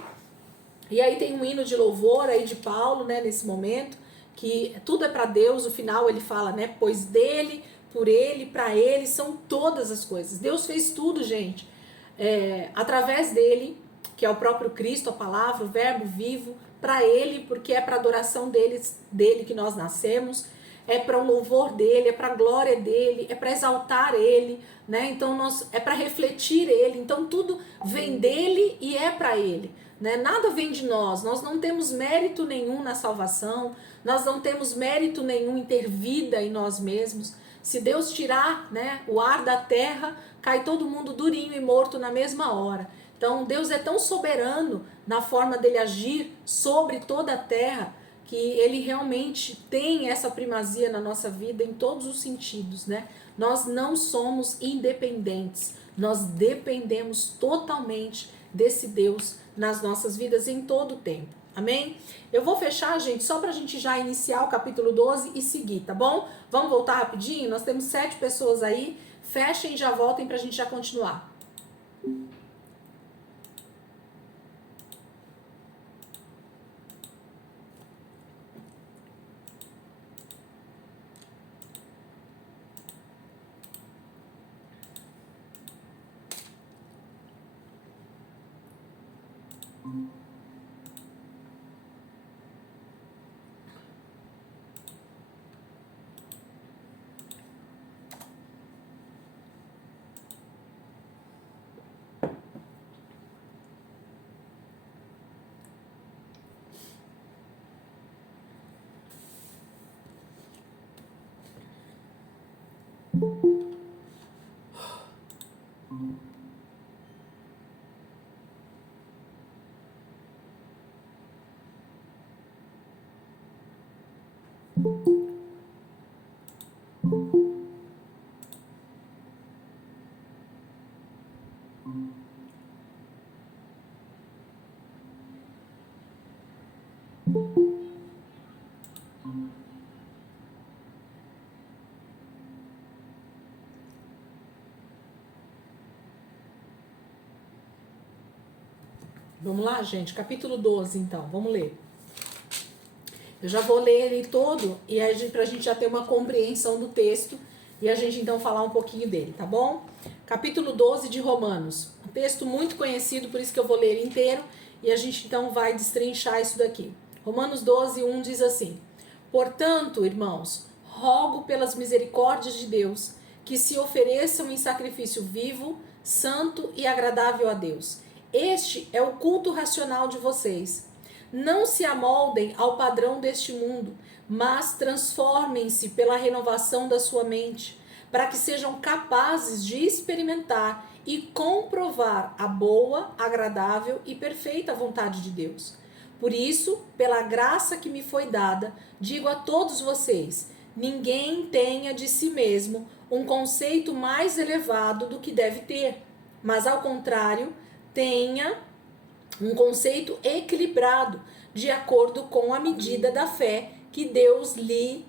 E aí tem um hino de louvor aí de Paulo, né, nesse momento, que tudo é para Deus. O final ele fala, né, pois dele, por ele, para ele são todas as coisas. Deus fez tudo, gente, através dele, que é o próprio Cristo, a palavra, o verbo vivo, para ele, porque é para adoração dele que nós nascemos, é para o louvor dele, é para a glória dele, é para exaltar ele, né? Então é para refletir ele. Então tudo vem dele e é para ele, né? Nada vem de nós não temos mérito nenhum na salvação, nós não temos mérito nenhum em ter vida em nós mesmos. Se Deus tirar, né, o ar da terra, cai todo mundo durinho e morto na mesma hora. Então Deus é tão soberano na forma dele agir sobre toda a terra, que ele realmente tem essa primazia na nossa vida em todos os sentidos, né? Nós não somos independentes, nós dependemos totalmente desse Deus nas nossas vidas em todo o tempo, amém? Eu vou fechar, gente, só pra gente já iniciar o capítulo 12 e seguir, tá bom? Vamos voltar rapidinho? Nós temos 7 pessoas aí, fechem e já voltem pra gente já continuar. Vamos lá, gente, capítulo 12, então, vamos ler. Eu já vou ler ele todo, e aí pra gente já ter uma compreensão do texto, e a gente então falar um pouquinho dele, tá bom? Capítulo 12 de Romanos, um texto muito conhecido, por isso que eu vou ler ele inteiro, e a gente então vai destrinchar isso daqui. Romanos 12, 1 diz assim: Portanto, irmãos, rogo pelas misericórdias de Deus, que se ofereçam em sacrifício vivo, santo e agradável a Deus. Este é o culto racional de vocês. Não se amoldem ao padrão deste mundo, mas transformem-se pela renovação da sua mente, para que sejam capazes de experimentar e comprovar a boa, agradável e perfeita vontade de Deus. Por isso, pela graça que me foi dada, digo a todos vocês: ninguém tenha de si mesmo um conceito mais elevado do que deve ter, mas ao contrário, tenha um conceito equilibrado, de acordo com a medida da fé que Deus lhe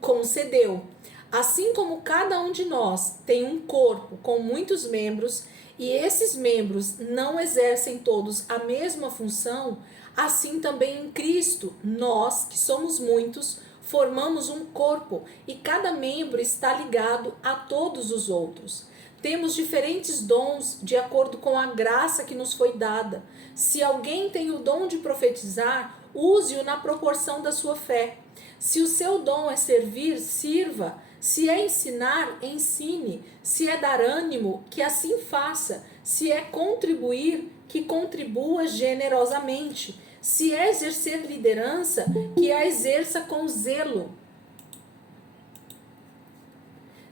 concedeu. Assim como cada um de nós tem um corpo com muitos membros, e esses membros não exercem todos a mesma função, assim também em Cristo, nós, que somos muitos, formamos um corpo, e cada membro está ligado a todos os outros. Temos diferentes dons de acordo com a graça que nos foi dada. Se alguém tem o dom de profetizar, use-o na proporção da sua fé. Se o seu dom é servir, sirva. Se é ensinar, ensine. Se é dar ânimo, que assim faça. Se é contribuir, que contribua generosamente. Se é exercer liderança, que a exerça com zelo.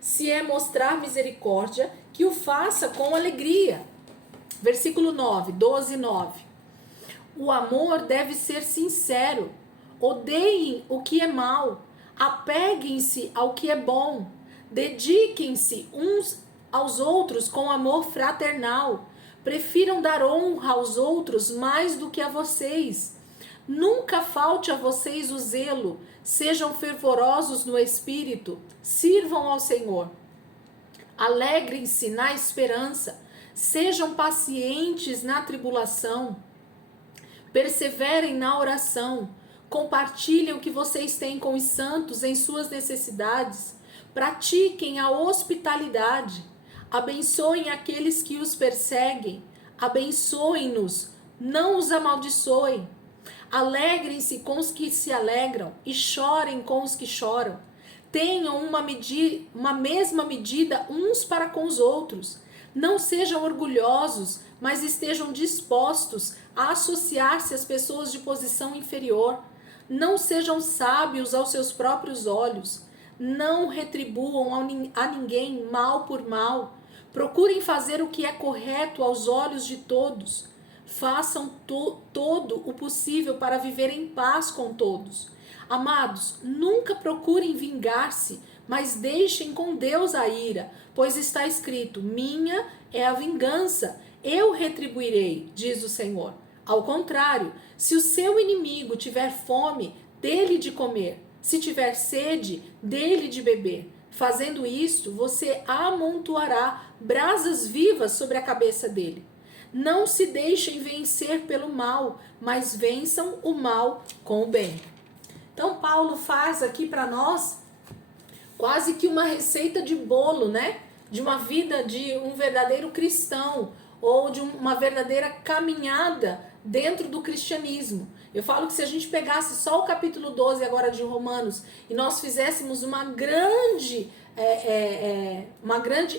Se é mostrar misericórdia, que o faça com alegria. Versículo 9, 12, 9. O amor deve ser sincero. Odeiem o que é mal. Apeguem-se ao que é bom. Dediquem-se uns aos outros com amor fraternal. Prefiram dar honra aos outros mais do que a vocês. Nunca falte a vocês o zelo. Sejam fervorosos no espírito. Sirvam ao Senhor. Alegrem-se na esperança. Sejam pacientes na tribulação. Perseverem na oração. Compartilhem o que vocês têm com os santos em suas necessidades. Pratiquem a hospitalidade. Abençoem aqueles que os perseguem. Abençoem-nos, não os amaldiçoem. Alegrem-se com os que se alegram e chorem com os que choram. Tenham uma mesma medida uns para com os outros. Não sejam orgulhosos, mas estejam dispostos a associar-se às pessoas de posição inferior. Não sejam sábios aos seus próprios olhos. Não retribuam a ninguém mal por mal. Procurem fazer o que é correto aos olhos de todos. Façam todo o possível para viver em paz com todos. Amados, nunca procurem vingar-se, mas deixem com Deus a ira, pois está escrito: minha é a vingança, eu retribuirei, diz o Senhor. Ao contrário, se o seu inimigo tiver fome, dê-lhe de comer. Se tiver sede, dê-lhe de beber. Fazendo isto, você amontoará brasas vivas sobre a cabeça dele. Não se deixem vencer pelo mal, mas vençam o mal com o bem. Então, Paulo faz aqui para nós quase que uma receita de bolo, né? De uma vida de um verdadeiro cristão, ou de uma verdadeira caminhada dentro do cristianismo. Eu falo que se a gente pegasse só o capítulo 12 agora de Romanos e nós fizéssemos uma grande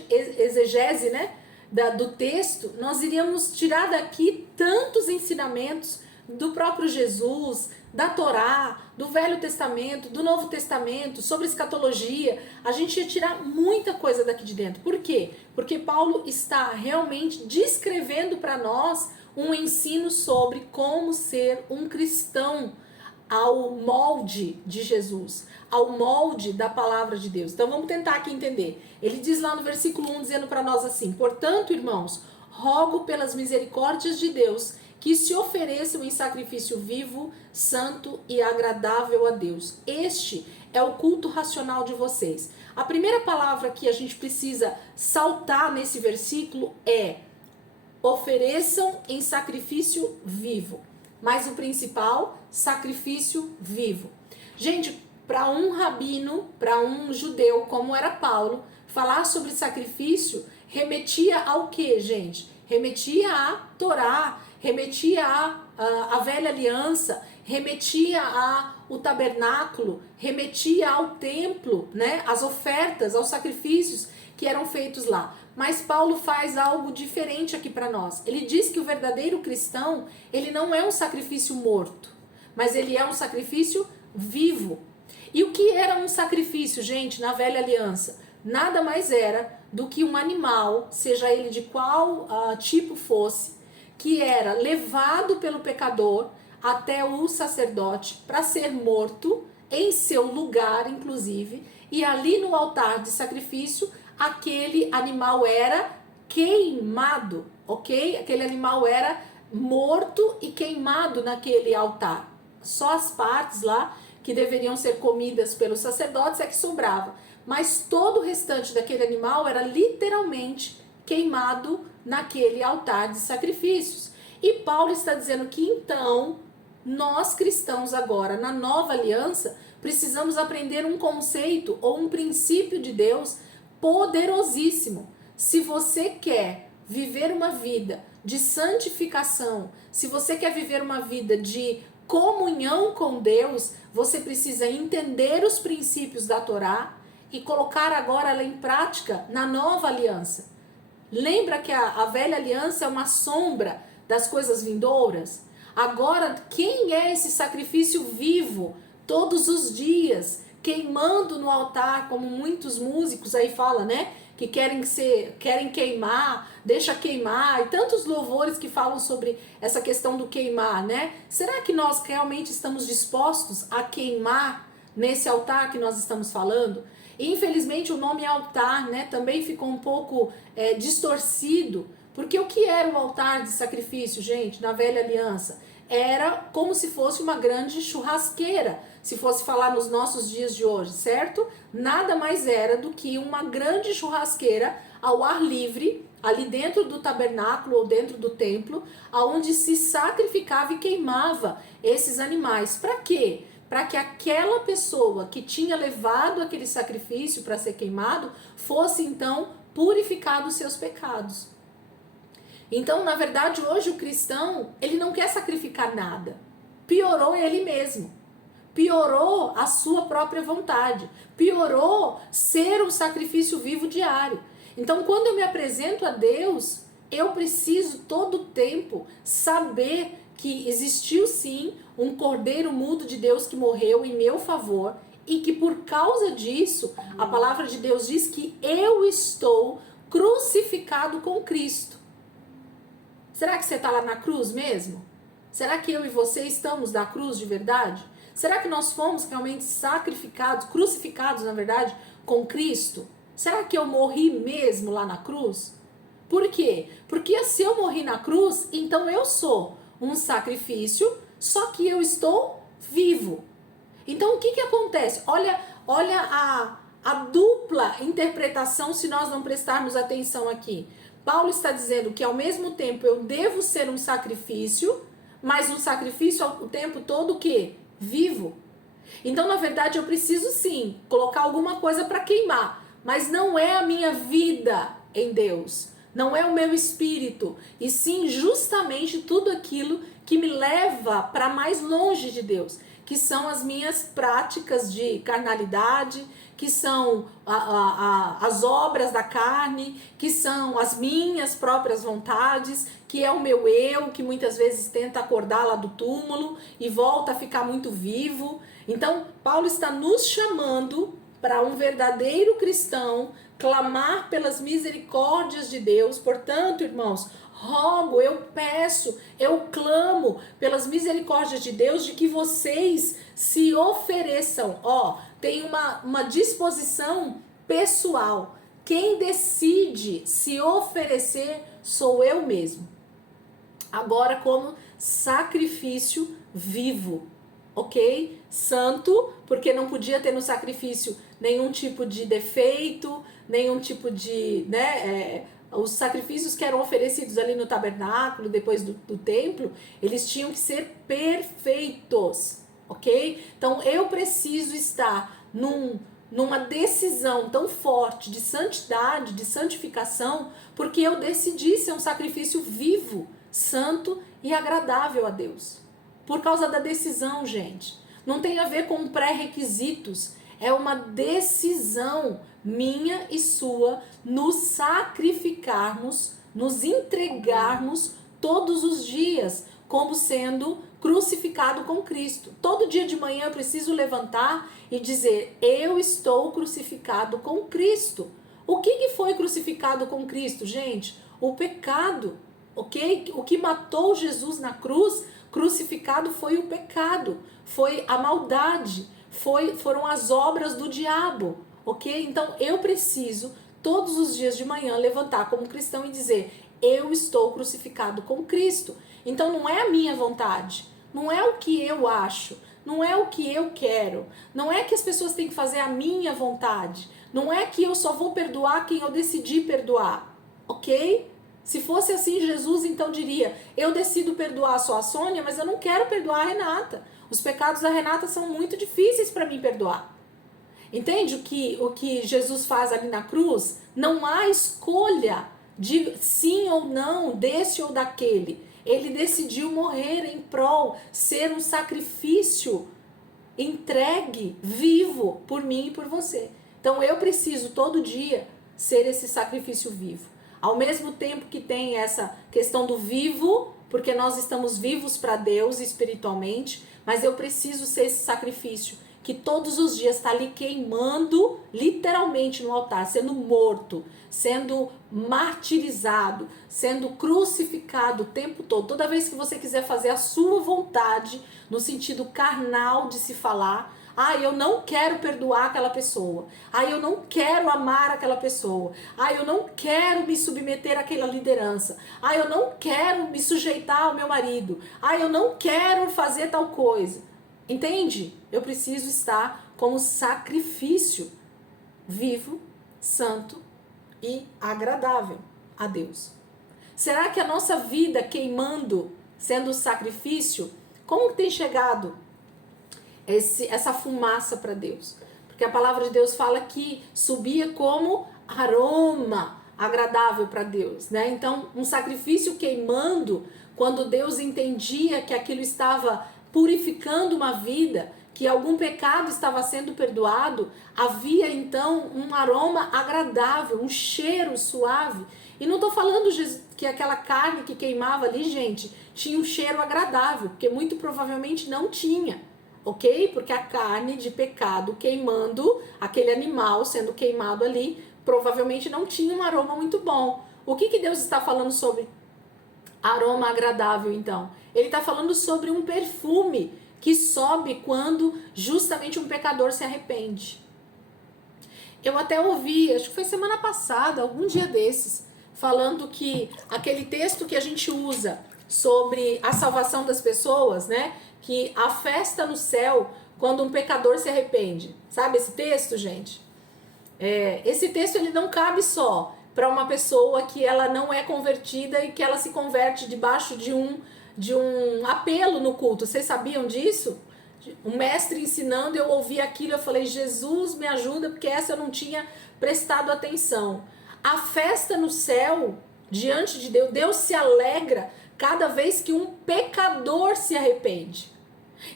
exegese, né, do texto, nós iríamos tirar daqui tantos ensinamentos do próprio Jesus, da Torá, do Velho Testamento, do Novo Testamento, sobre escatologia. A gente ia tirar muita coisa daqui de dentro. Por quê? Porque Paulo está realmente descrevendo para nós um ensino sobre como ser um cristão ao molde de Jesus, ao molde da palavra de Deus. Então vamos tentar aqui entender. Ele diz lá no versículo 1, dizendo para nós assim: portanto, irmãos, rogo pelas misericórdias de Deus que se ofereçam em sacrifício vivo, santo e agradável a Deus. Este é o culto racional de vocês. A primeira palavra que a gente precisa saltar nesse versículo é ofereçam em sacrifício vivo. Mas o principal, sacrifício vivo. Gente, para um rabino, para um judeu como era Paulo, falar sobre sacrifício remetia ao quê, gente? Remetia à Torá, remetia à velha aliança, remetia ao tabernáculo, remetia ao templo, né? As ofertas, aos sacrifícios que eram feitos lá. Mas Paulo faz algo diferente aqui para nós. Ele diz que o verdadeiro cristão, ele não é um sacrifício morto, mas ele é um sacrifício vivo. E o que era um sacrifício, gente, na velha aliança? Nada mais era do que um animal, seja ele de qual tipo fosse, que era levado pelo pecador até o sacerdote para ser morto em seu lugar, inclusive, e ali no altar de sacrifício, aquele animal era queimado, ok? Aquele animal era morto e queimado naquele altar. Só as partes lá que deveriam ser comidas pelos sacerdotes é que sobrava. Mas todo o restante daquele animal era literalmente queimado naquele altar de sacrifícios. E Paulo está dizendo que então, nós cristãos agora, na nova aliança, precisamos aprender um conceito ou um princípio de Deus poderosíssimo. Se você quer viver uma vida de santificação, se você quer viver uma vida de comunhão com Deus, você precisa entender os princípios da Torá e colocar agora ela em prática na nova aliança. Lembra que a velha aliança é uma sombra das coisas vindouras? Agora, quem é esse sacrifício vivo, todos os dias, queimando no altar, como muitos músicos aí falam, né? Que querem queimar, deixa queimar, e tantos louvores que falam sobre essa questão do queimar, né? Será que nós realmente estamos dispostos a queimar nesse altar que nós estamos falando? E, infelizmente, o nome altar, né, também ficou um pouco distorcido, porque o que era o altar de sacrifício, gente, na velha aliança? Era como se fosse uma grande churrasqueira, se fosse falar nos nossos dias de hoje, certo? Nada mais era do que uma grande churrasqueira ao ar livre, ali dentro do tabernáculo ou dentro do templo, aonde se sacrificava e queimava esses animais. Para quê? Para que aquela pessoa que tinha levado aquele sacrifício para ser queimado, fosse então purificado dos seus pecados. Então, na verdade, hoje o cristão, ele não quer sacrificar nada. Piorou ele mesmo. Piorou a sua própria vontade. Piorou ser um sacrifício vivo diário. Então, quando eu me apresento a Deus, eu preciso todo o tempo saber que existiu sim um cordeiro mudo de Deus que morreu em meu favor e que por causa disso, a palavra de Deus diz que eu estou crucificado com Cristo. Será que você está lá na cruz mesmo? Será que eu e você estamos na cruz de verdade? Será que nós fomos realmente sacrificados, crucificados, na verdade, com Cristo? Será que eu morri mesmo lá na cruz? Por quê? Porque se eu morri na cruz, então eu sou um sacrifício, só que eu estou vivo. Então o que acontece? Olha a dupla interpretação se nós não prestarmos atenção aqui. Paulo está dizendo que ao mesmo tempo eu devo ser um sacrifício, mas um sacrifício o tempo todo o quê? Vivo. Então, na verdade, eu preciso sim colocar alguma coisa para queimar, mas não é a minha vida em Deus, não é o meu espírito, e sim justamente tudo aquilo que me leva para mais longe de Deus, que são as minhas práticas de carnalidade, que são as obras da carne, que são as minhas próprias vontades, que é o meu eu, que muitas vezes tenta acordar lá do túmulo e volta a ficar muito vivo. Então, Paulo está nos chamando para um verdadeiro cristão clamar pelas misericórdias de Deus. Portanto, irmãos, rogo, eu peço, eu clamo pelas misericórdias de Deus de que vocês se ofereçam. Tem uma disposição pessoal. Quem decide se oferecer sou eu mesmo. Agora como sacrifício vivo, ok? Santo, porque não podia ter no sacrifício nenhum tipo de defeito, nenhum tipo de, os sacrifícios que eram oferecidos ali no tabernáculo, depois do templo, eles tinham que ser perfeitos, ok? Então eu preciso estar numa decisão tão forte de santidade, de santificação, porque eu decidi ser um sacrifício vivo, santo e agradável a Deus. Por causa da decisão, gente. Não tem a ver com pré-requisitos, é uma decisão minha e sua nos sacrificarmos, nos entregarmos todos os dias como sendo crucificado com Cristo. Todo dia de manhã eu preciso levantar e dizer: eu estou crucificado com Cristo. O que foi crucificado com Cristo, gente? O pecado, ok? O que matou Jesus na cruz, crucificado, foi o pecado, foi a maldade, foram as obras do diabo, ok? Então eu preciso todos os dias de manhã levantar como cristão e dizer: eu estou crucificado com Cristo. Então não é a minha vontade, não é o que eu acho, não é o que eu quero, não é que as pessoas têm que fazer a minha vontade, não é que eu só vou perdoar quem eu decidi perdoar, ok? Se fosse assim, Jesus então diria: eu decido perdoar só a Sônia, mas eu não quero perdoar a Renata. Os pecados da Renata são muito difíceis para mim perdoar. Entende o que Jesus faz ali na cruz? Não há escolha de sim ou não, desse ou daquele. Ele decidiu morrer em prol, ser um sacrifício entregue, vivo, por mim e por você. Então eu preciso todo dia ser esse sacrifício vivo. Ao mesmo tempo que tem essa questão do vivo, porque nós estamos vivos para Deus espiritualmente, mas eu preciso ser esse sacrifício que todos os dias está ali queimando, literalmente no altar, sendo morto, sendo martirizado, sendo crucificado o tempo todo. Toda vez que você quiser fazer a sua vontade, no sentido carnal de se falar: eu não quero perdoar aquela pessoa. Eu não quero amar aquela pessoa. Eu não quero me submeter àquela liderança. Eu não quero me sujeitar ao meu marido. Eu não quero fazer tal coisa. Entende? Eu preciso estar como sacrifício vivo, santo e agradável a Deus. Será que a nossa vida queimando, sendo sacrifício, como que tem chegado essa fumaça para Deus? Porque a palavra de Deus fala que subia como aroma agradável para Deus, né? Então, um sacrifício queimando, quando Deus entendia que aquilo estava purificando uma vida, que algum pecado estava sendo perdoado, havia então um aroma agradável, um cheiro suave. E não estou falando que aquela carne que queimava ali, gente, tinha um cheiro agradável, porque muito provavelmente não tinha, ok? Porque a carne de pecado queimando, aquele animal sendo queimado ali, provavelmente não tinha um aroma muito bom. O que Deus está falando sobre aroma agradável, então? Ele está falando sobre um perfume que sobe quando justamente um pecador se arrepende. Eu até ouvi, acho que foi semana passada, algum dia desses, falando que aquele texto que a gente usa sobre a salvação das pessoas, né? Que a festa no céu quando um pecador se arrepende. Sabe esse texto, gente? Esse texto ele não cabe só para uma pessoa que ela não é convertida e que ela se converte debaixo de um apelo no culto. Vocês sabiam disso? Um mestre ensinando, eu ouvi aquilo, eu falei: Jesus me ajuda, porque essa eu não tinha prestado atenção. A festa no céu, diante de Deus, Deus se alegra cada vez que um pecador se arrepende.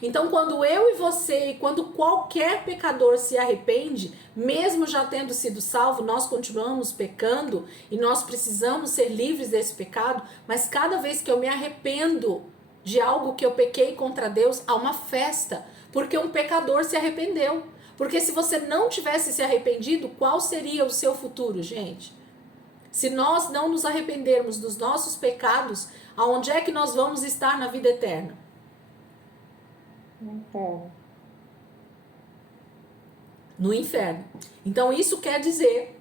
Então, quando eu e você, quando qualquer pecador se arrepende, mesmo já tendo sido salvo, nós continuamos pecando e nós precisamos ser livres desse pecado, mas cada vez que eu me arrependo de algo que eu pequei contra Deus, há uma festa, porque um pecador se arrependeu. Porque se você não tivesse se arrependido, qual seria o seu futuro, gente? Se nós não nos arrependermos dos nossos pecados, aonde é que nós vamos estar na vida eterna? No inferno. No inferno. Então isso quer dizer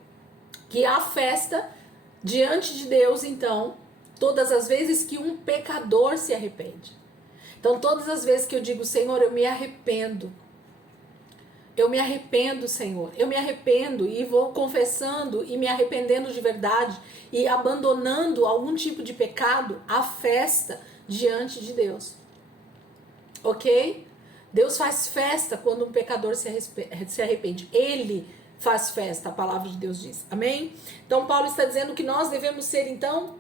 que há festa diante de Deus, então, todas as vezes que um pecador se arrepende. Então todas as vezes que eu digo, Senhor, eu me arrependo, Senhor, eu me arrependo e vou confessando e me arrependendo de verdade e abandonando algum tipo de pecado, há festa diante de Deus. Ok? Deus faz festa quando um pecador se arrepende. Ele faz festa, a palavra de Deus diz. Amém? Então Paulo está dizendo que nós devemos ser então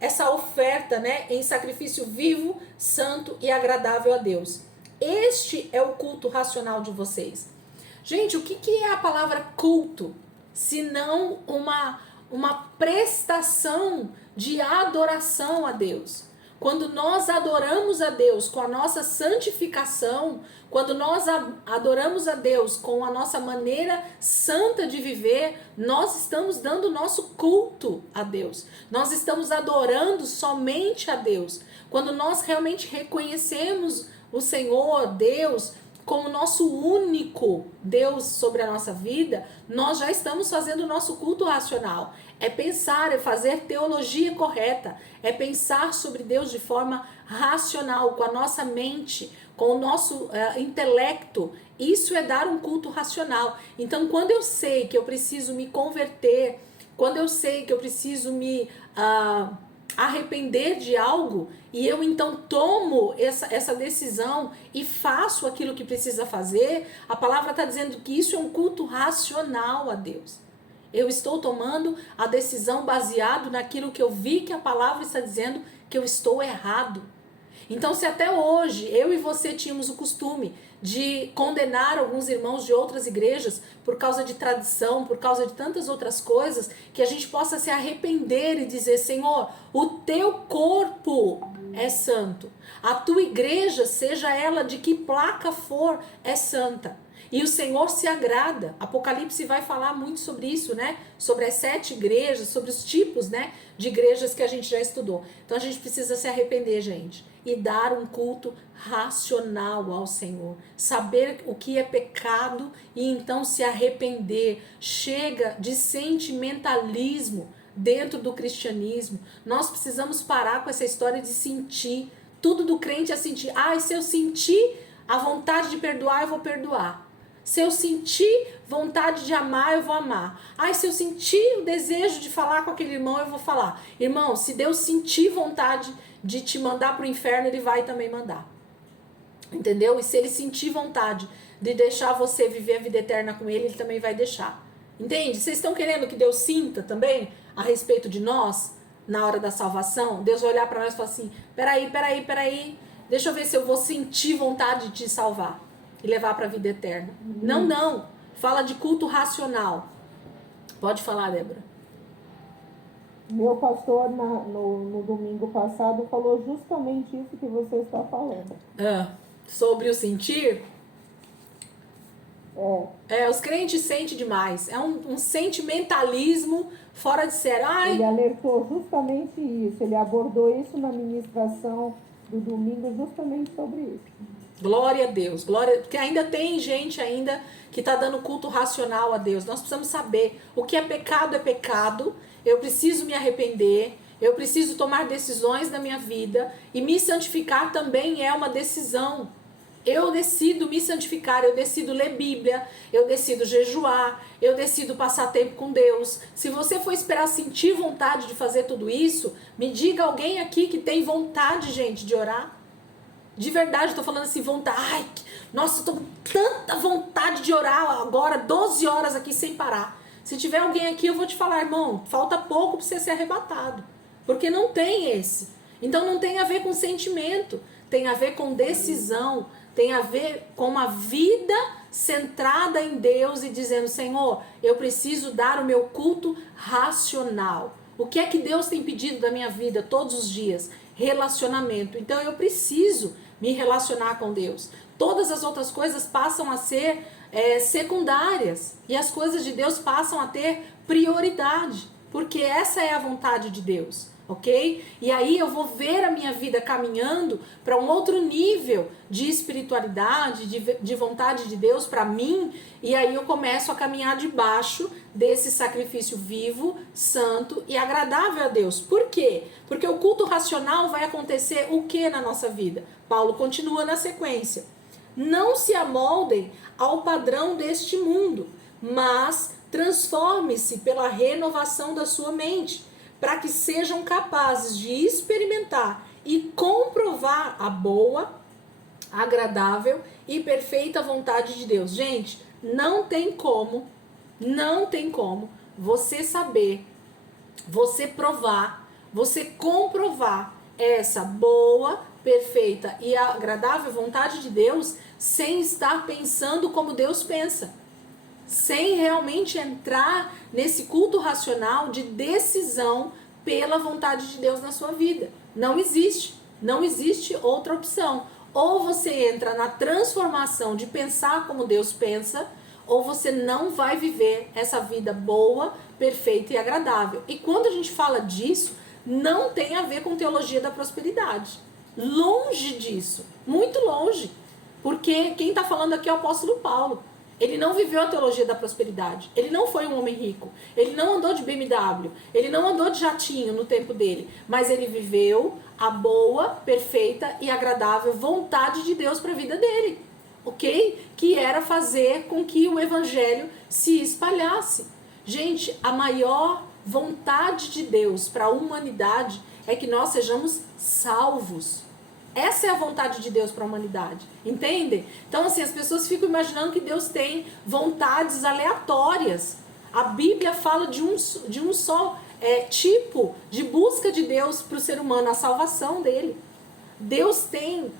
essa oferta, né, em sacrifício vivo, santo e agradável a Deus. Este é o culto racional de vocês. Gente, o que é a palavra culto? Senão uma prestação de adoração a Deus. Quando nós adoramos a Deus com a nossa santificação, quando nós adoramos a Deus com a nossa maneira santa de viver, nós estamos dando o nosso culto a Deus. Nós estamos adorando somente a Deus. Quando nós realmente reconhecemos o Senhor, Deus, como nosso único Deus sobre a nossa vida, nós já estamos fazendo o nosso culto racional. É pensar, é fazer teologia correta, é pensar sobre Deus de forma racional, com a nossa mente, com o nosso intelecto. Isso é dar um culto racional. Então, quando eu sei que eu preciso me converter, quando eu sei que eu preciso me arrepender de algo, e eu então tomo essa decisão e faço aquilo que precisa fazer, a palavra está dizendo que isso é um culto racional a Deus. Eu estou tomando a decisão baseado naquilo que eu vi que a palavra está dizendo que eu estou errado. Então, se até hoje eu e você tínhamos o costume de condenar alguns irmãos de outras igrejas por causa de tradição, por causa de tantas outras coisas, que a gente possa se arrepender e dizer, Senhor, o teu corpo é santo. A tua igreja, seja ela de que placa for, é santa. E o Senhor se agrada. Apocalipse vai falar muito sobre isso, né? Sobre as 7 igrejas, sobre os tipos, né, de igrejas que a gente já estudou. Então a gente precisa se arrepender, gente, e dar um culto racional ao Senhor. Saber o que é pecado e então se arrepender. Chega de sentimentalismo dentro do cristianismo. Nós precisamos parar com essa história de sentir. Tudo do crente é sentir. Se eu sentir a vontade de perdoar, eu vou perdoar. Se eu sentir vontade de amar, eu vou amar. Se eu sentir o desejo de falar com aquele irmão, eu vou falar. Irmão, se Deus sentir vontade de te mandar para o inferno, ele vai também mandar. Entendeu? E se ele sentir vontade de deixar você viver a vida eterna com ele, ele também vai deixar. Entende? Vocês estão querendo que Deus sinta também a respeito de nós, na hora da salvação? Deus vai olhar para nós e falar assim, peraí, deixa eu ver se eu vou sentir vontade de te salvar e levar para a vida eterna. Não. Fala de culto racional. Pode falar, Débora. Meu pastor, no domingo passado, falou justamente isso que você está falando. Sobre o sentir? Os crentes sentem demais. É um sentimentalismo fora de sério. Ele alertou justamente isso. Ele abordou isso na ministração do domingo, justamente sobre isso. Glória a Deus, porque ainda tem gente que está dando culto racional a Deus. Nós precisamos saber o que é pecado, eu preciso me arrepender, eu preciso tomar decisões na minha vida, e me santificar também é uma decisão. Eu decido me santificar, eu decido ler Bíblia, eu decido jejuar, eu decido passar tempo com Deus. Se você for esperar sentir vontade de fazer tudo isso, me diga alguém aqui que tem vontade, gente, de orar. De verdade, eu tô falando assim, vontade. Nossa, eu tô com tanta vontade de orar agora, 12 horas aqui sem parar. Se tiver alguém aqui, eu vou te falar, irmão, falta pouco pra você ser arrebatado. Porque não tem esse. Então não tem a ver com sentimento. tem a ver com decisão, tem a ver com uma vida centrada em Deus e dizendo, Senhor, eu preciso dar o meu culto racional. O que é que Deus tem pedido da minha vida todos os dias? Relacionamento. Então eu preciso me relacionar com Deus. Todas as outras coisas passam a ser secundárias e as coisas de Deus passam a ter prioridade, porque essa é a vontade de Deus, ok? E aí eu vou ver a minha vida caminhando para um outro nível de espiritualidade, de vontade de Deus para mim, e aí eu começo a caminhar debaixo desse sacrifício vivo, santo e agradável a Deus. Por quê? Porque o culto racional vai acontecer o que na nossa vida? Paulo continua na sequência. Não se amoldem ao padrão deste mundo, mas transforme-se pela renovação da sua mente, para que sejam capazes de experimentar e comprovar a boa, agradável e perfeita vontade de Deus. Gente, não tem como você saber, você provar, você comprovar essa boa, perfeita e agradável vontade de Deus sem estar pensando como Deus pensa. Sem realmente entrar nesse culto racional de decisão pela vontade de Deus na sua vida. Não existe outra opção. Ou você entra na transformação de pensar como Deus pensa, ou você não vai viver essa vida boa, perfeita e agradável. E quando a gente fala disso, não tem a ver com teologia da prosperidade. Longe disso, muito longe. Porque quem está falando aqui é o apóstolo Paulo. Ele não viveu a teologia da prosperidade. Ele não foi um homem rico. Ele não andou de BMW. Ele não andou de jatinho no tempo dele. Mas ele viveu a boa, perfeita e agradável vontade de Deus para a vida dele. Ok? Que era fazer com que o evangelho se espalhasse. Gente, a maior vontade de Deus para a humanidade é que nós sejamos salvos. Essa é a vontade de Deus para a humanidade, entende? Então, assim, as pessoas ficam imaginando que Deus tem vontades aleatórias. A Bíblia fala de um só tipo de busca de Deus para o ser humano, a salvação dele. Deus tem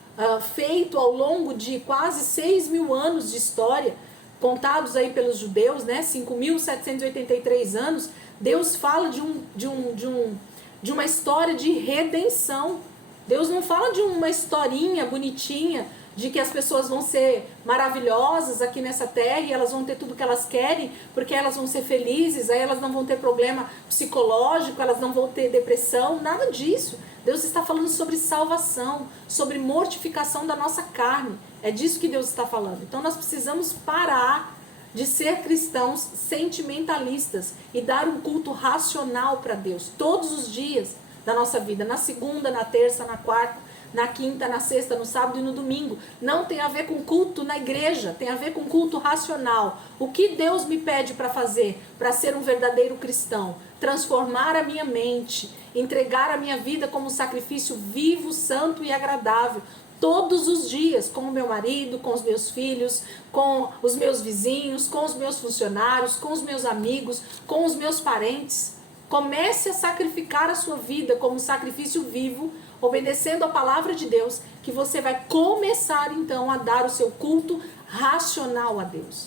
feito ao longo de quase 6.000 anos de história, contados aí pelos judeus, né? 5.783 anos, Deus fala de uma história de redenção. Deus não fala de uma historinha bonitinha, de que as pessoas vão ser maravilhosas aqui nessa terra e elas vão ter tudo que elas querem, porque elas vão ser felizes, aí elas não vão ter problema psicológico, elas não vão ter depressão, nada disso. Deus está falando sobre salvação, sobre mortificação da nossa carne. É disso que Deus está falando. Então nós precisamos parar de ser cristãos sentimentalistas e dar um culto racional para Deus todos os dias da nossa vida, na segunda, na terça, na quarta, na quinta, na sexta, no sábado e no domingo. Não tem a ver com culto na igreja, tem a ver com culto racional. O que Deus me pede para fazer para ser um verdadeiro cristão? Transformar a minha mente, entregar a minha vida como sacrifício vivo, santo e agradável, todos os dias, com o meu marido, com os meus filhos, com os meus vizinhos, com os meus funcionários, com os meus amigos, com os meus parentes. Comece a sacrificar a sua vida como sacrifício vivo, obedecendo a palavra de Deus, que você vai começar então a dar o seu culto racional a Deus.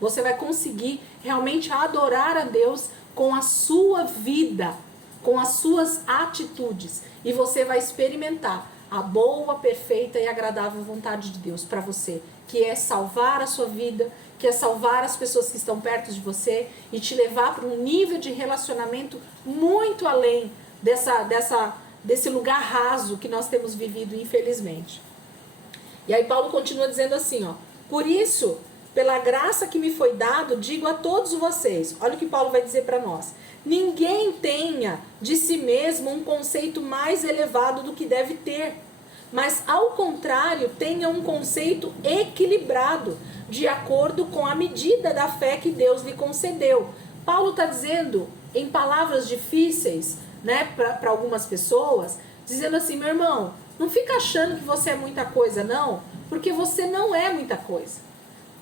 Você vai conseguir realmente adorar a Deus com a sua vida, com as suas atitudes. E você vai experimentar a boa, perfeita e agradável vontade de Deus para você, que é salvar a sua vida, que é salvar as pessoas que estão perto de você e te levar para um nível de relacionamento muito além desse lugar raso que nós temos vivido, infelizmente. E aí Paulo continua dizendo assim, ó: por isso, pela graça que me foi dado, digo a todos vocês, olha o que Paulo vai dizer para nós: ninguém tenha de si mesmo um conceito mais elevado do que deve ter, mas ao contrário, tenha um conceito equilibrado, de acordo com a medida da fé que Deus lhe concedeu. Paulo está dizendo, em palavras difíceis, né, para algumas pessoas, dizendo assim: meu irmão, não fica achando que você é muita coisa, não, porque você não é muita coisa.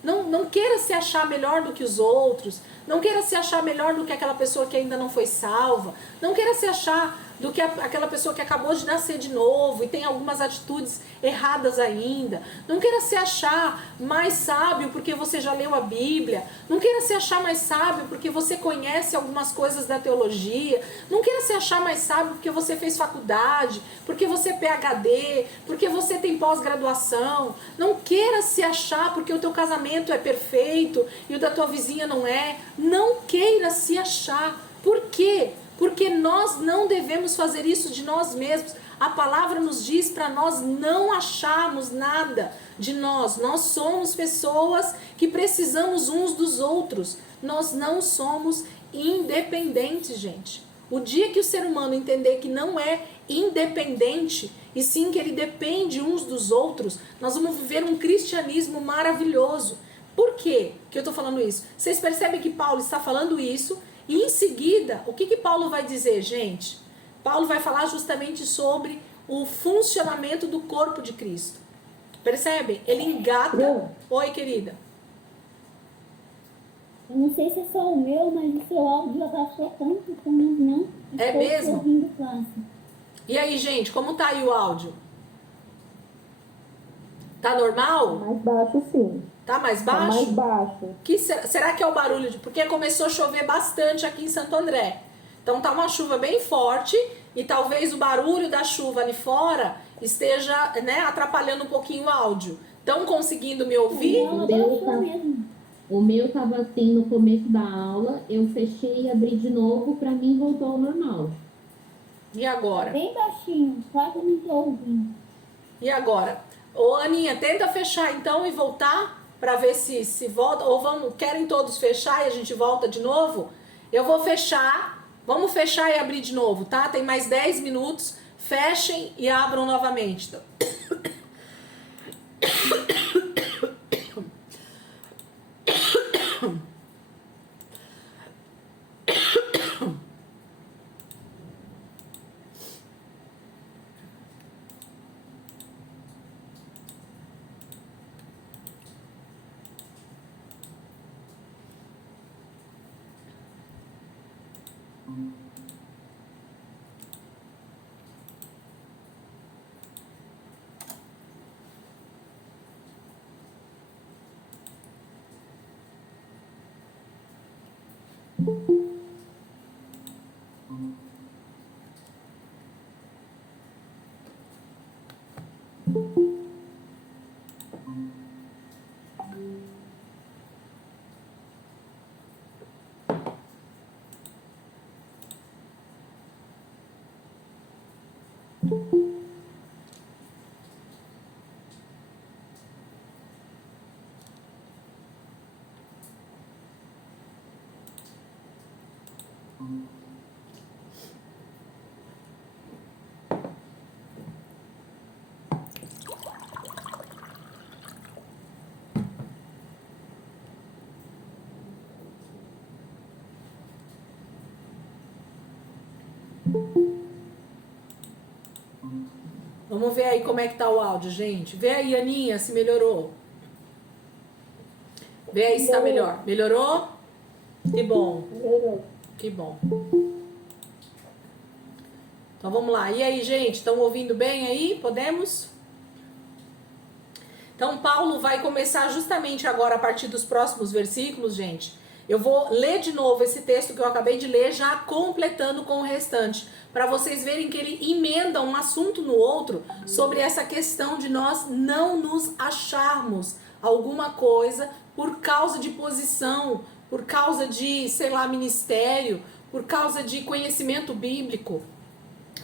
Não queira se achar melhor do que os outros, não queira se achar melhor do que aquela pessoa que ainda não foi salva, não queira se achar do que aquela pessoa que acabou de nascer de novo e tem algumas atitudes erradas ainda. Não queira se achar mais sábio porque você já leu a Bíblia. Não queira se achar mais sábio porque você conhece algumas coisas da teologia. Não queira se achar mais sábio porque você fez faculdade, porque você é PhD, porque você tem pós-graduação. Não queira se achar porque o teu casamento é perfeito e o da tua vizinha não é. Não queira se achar. Por quê? Porque nós não devemos fazer isso de nós mesmos. A palavra nos diz para nós não acharmos nada de nós. Nós somos pessoas que precisamos uns dos outros. Nós não somos independentes, gente. O dia que o ser humano entender que não é independente, e sim que ele depende uns dos outros, nós vamos viver um cristianismo maravilhoso. Por quê que eu estou falando isso? Vocês percebem que Paulo está falando isso, e em seguida, o que Paulo vai dizer, gente? Paulo vai falar justamente sobre o funcionamento do corpo de Cristo. Percebem? Ele engata... Oi, querida. Eu não sei se é só o meu, mas o seu áudio abaixou tanto que eu não É mesmo? ouvindo classe. E aí, gente, como tá aí o áudio? Tá normal? Mais baixo, sim. Tá mais Tá baixo? mais baixo. Será que é o barulho de... Porque começou a chover bastante aqui em Santo André. Então tá uma chuva bem forte e talvez o barulho da chuva ali fora esteja, né, atrapalhando um pouquinho o áudio. Estão conseguindo me ouvir? O meu tava assim no começo da aula, eu fechei e abri de novo, pra mim voltou ao normal. E agora? Bem baixinho, quase não tô ouvindo. E agora? Ô, Aninha, tenta fechar então e voltar para ver se volta. Ou querem todos fechar e a gente volta de novo? Eu vou fechar. Vamos fechar e abrir de novo, tá? Tem mais 10 minutos. Fechem e abram novamente. Então. Vamos ver aí como é que tá o áudio, gente. Vê aí, Aninha, se melhorou. Vê aí se tá melhor. Melhorou? Que bom. Melhorou. Que bom. Então vamos lá. E aí, gente, estão ouvindo bem aí? Podemos? Então Paulo vai começar justamente agora a partir dos próximos versículos, gente. Eu vou ler de novo esse texto que eu acabei de ler, já completando com o restante, para vocês verem que ele emenda um assunto no outro sobre essa questão de nós não nos acharmos alguma coisa por causa de posição, por causa de, sei lá, ministério, por causa de conhecimento bíblico,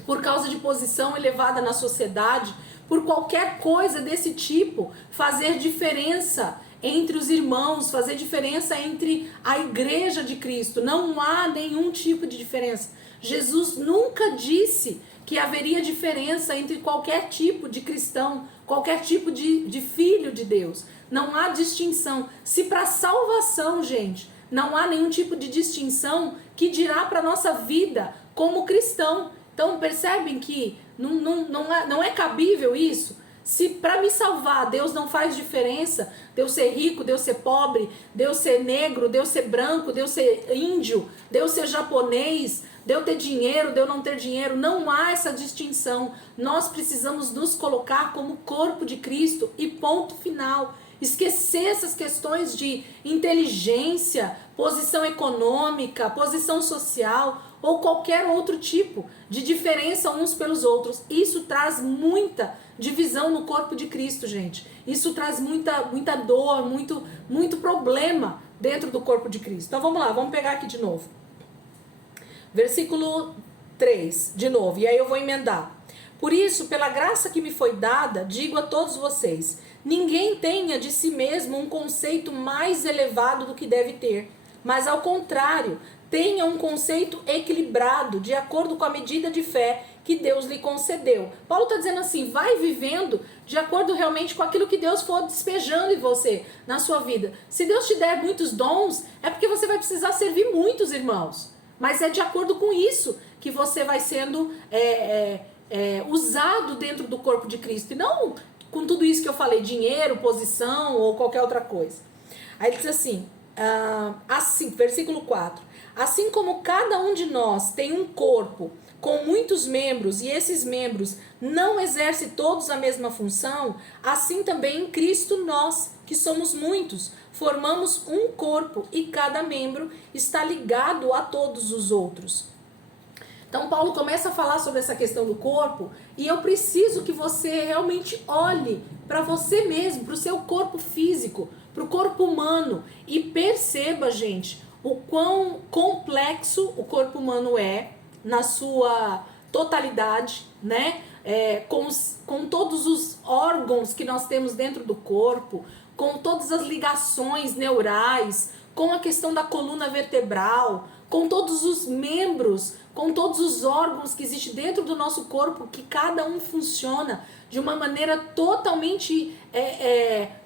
por causa de posição elevada na sociedade, por qualquer coisa desse tipo, fazer diferença entre os irmãos, fazer diferença entre a igreja de Cristo. Não há nenhum tipo de diferença. Jesus nunca disse que haveria diferença entre qualquer tipo de cristão, qualquer tipo de filho de Deus. Não há distinção. Se para salvação, gente, não há nenhum tipo de distinção, que dirá para nossa vida como cristão. Então percebem que não é cabível isso? Se para me salvar Deus não faz diferença, Deus ser rico, Deus ser pobre, Deus ser negro, Deus ser branco, Deus ser índio, Deus ser japonês, de eu ter dinheiro, de eu não ter dinheiro. Não há essa distinção. Nós precisamos nos colocar como corpo de Cristo e ponto final. Esquecer essas questões de inteligência, posição econômica, posição social ou qualquer outro tipo de diferença uns pelos outros. Isso traz muita divisão no corpo de Cristo, gente. Isso traz muita dor, muito problema dentro do corpo de Cristo. Então vamos lá, vamos pegar aqui de novo. Versículo 3, de novo, e aí eu vou emendar. Por isso, pela graça que me foi dada, digo a todos vocês, ninguém tenha de si mesmo um conceito mais elevado do que deve ter, mas ao contrário, tenha um conceito equilibrado, de acordo com a medida de fé que Deus lhe concedeu. Paulo está dizendo assim, vai vivendo de acordo realmente com aquilo que Deus for despejando em você, na sua vida. Se Deus te der muitos dons, é porque você vai precisar servir muitos irmãos. Mas é de acordo com isso que você vai sendo usado dentro do corpo de Cristo. E não com tudo isso que eu falei, dinheiro, posição ou qualquer outra coisa. Aí ele diz assim, versículo 4. Assim como cada um de nós tem um corpo com muitos membros e esses membros não exercem todos a mesma função, assim também em Cristo nós, que somos muitos, formamos um corpo e cada membro está ligado a todos os outros. Então Paulo começa a falar sobre essa questão do corpo e eu preciso que você realmente olhe para você mesmo, para o seu corpo físico, para o corpo humano e perceba, gente, o quão complexo o corpo humano é na sua totalidade, né? Com todos os órgãos que nós temos dentro do corpo, com todas as ligações neurais, com a questão da coluna vertebral, com todos os membros, com todos os órgãos que existem dentro do nosso corpo, que cada um funciona de uma maneira totalmente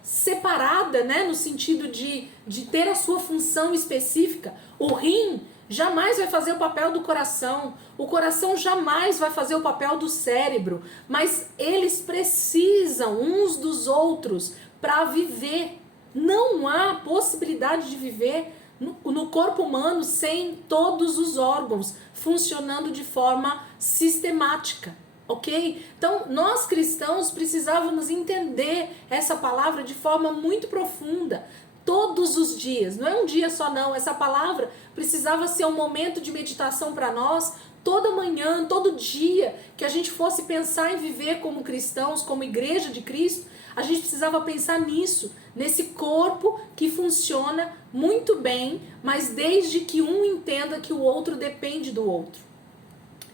separada, né? No sentido de ter a sua função específica. O rim jamais vai fazer o papel do coração, o coração jamais vai fazer o papel do cérebro, mas eles precisam uns dos outros para viver. Não há possibilidade de viver no corpo humano sem todos os órgãos funcionando de forma sistemática, ok? Então, nós cristãos precisávamos entender essa palavra de forma muito profunda, todos os dias, não é um dia só não, essa palavra precisava ser um momento de meditação para nós, toda manhã, todo dia, que a gente fosse pensar em viver como cristãos, como igreja de Cristo, a gente precisava pensar nisso, nesse corpo que funciona muito bem, mas desde que um entenda que o outro depende do outro.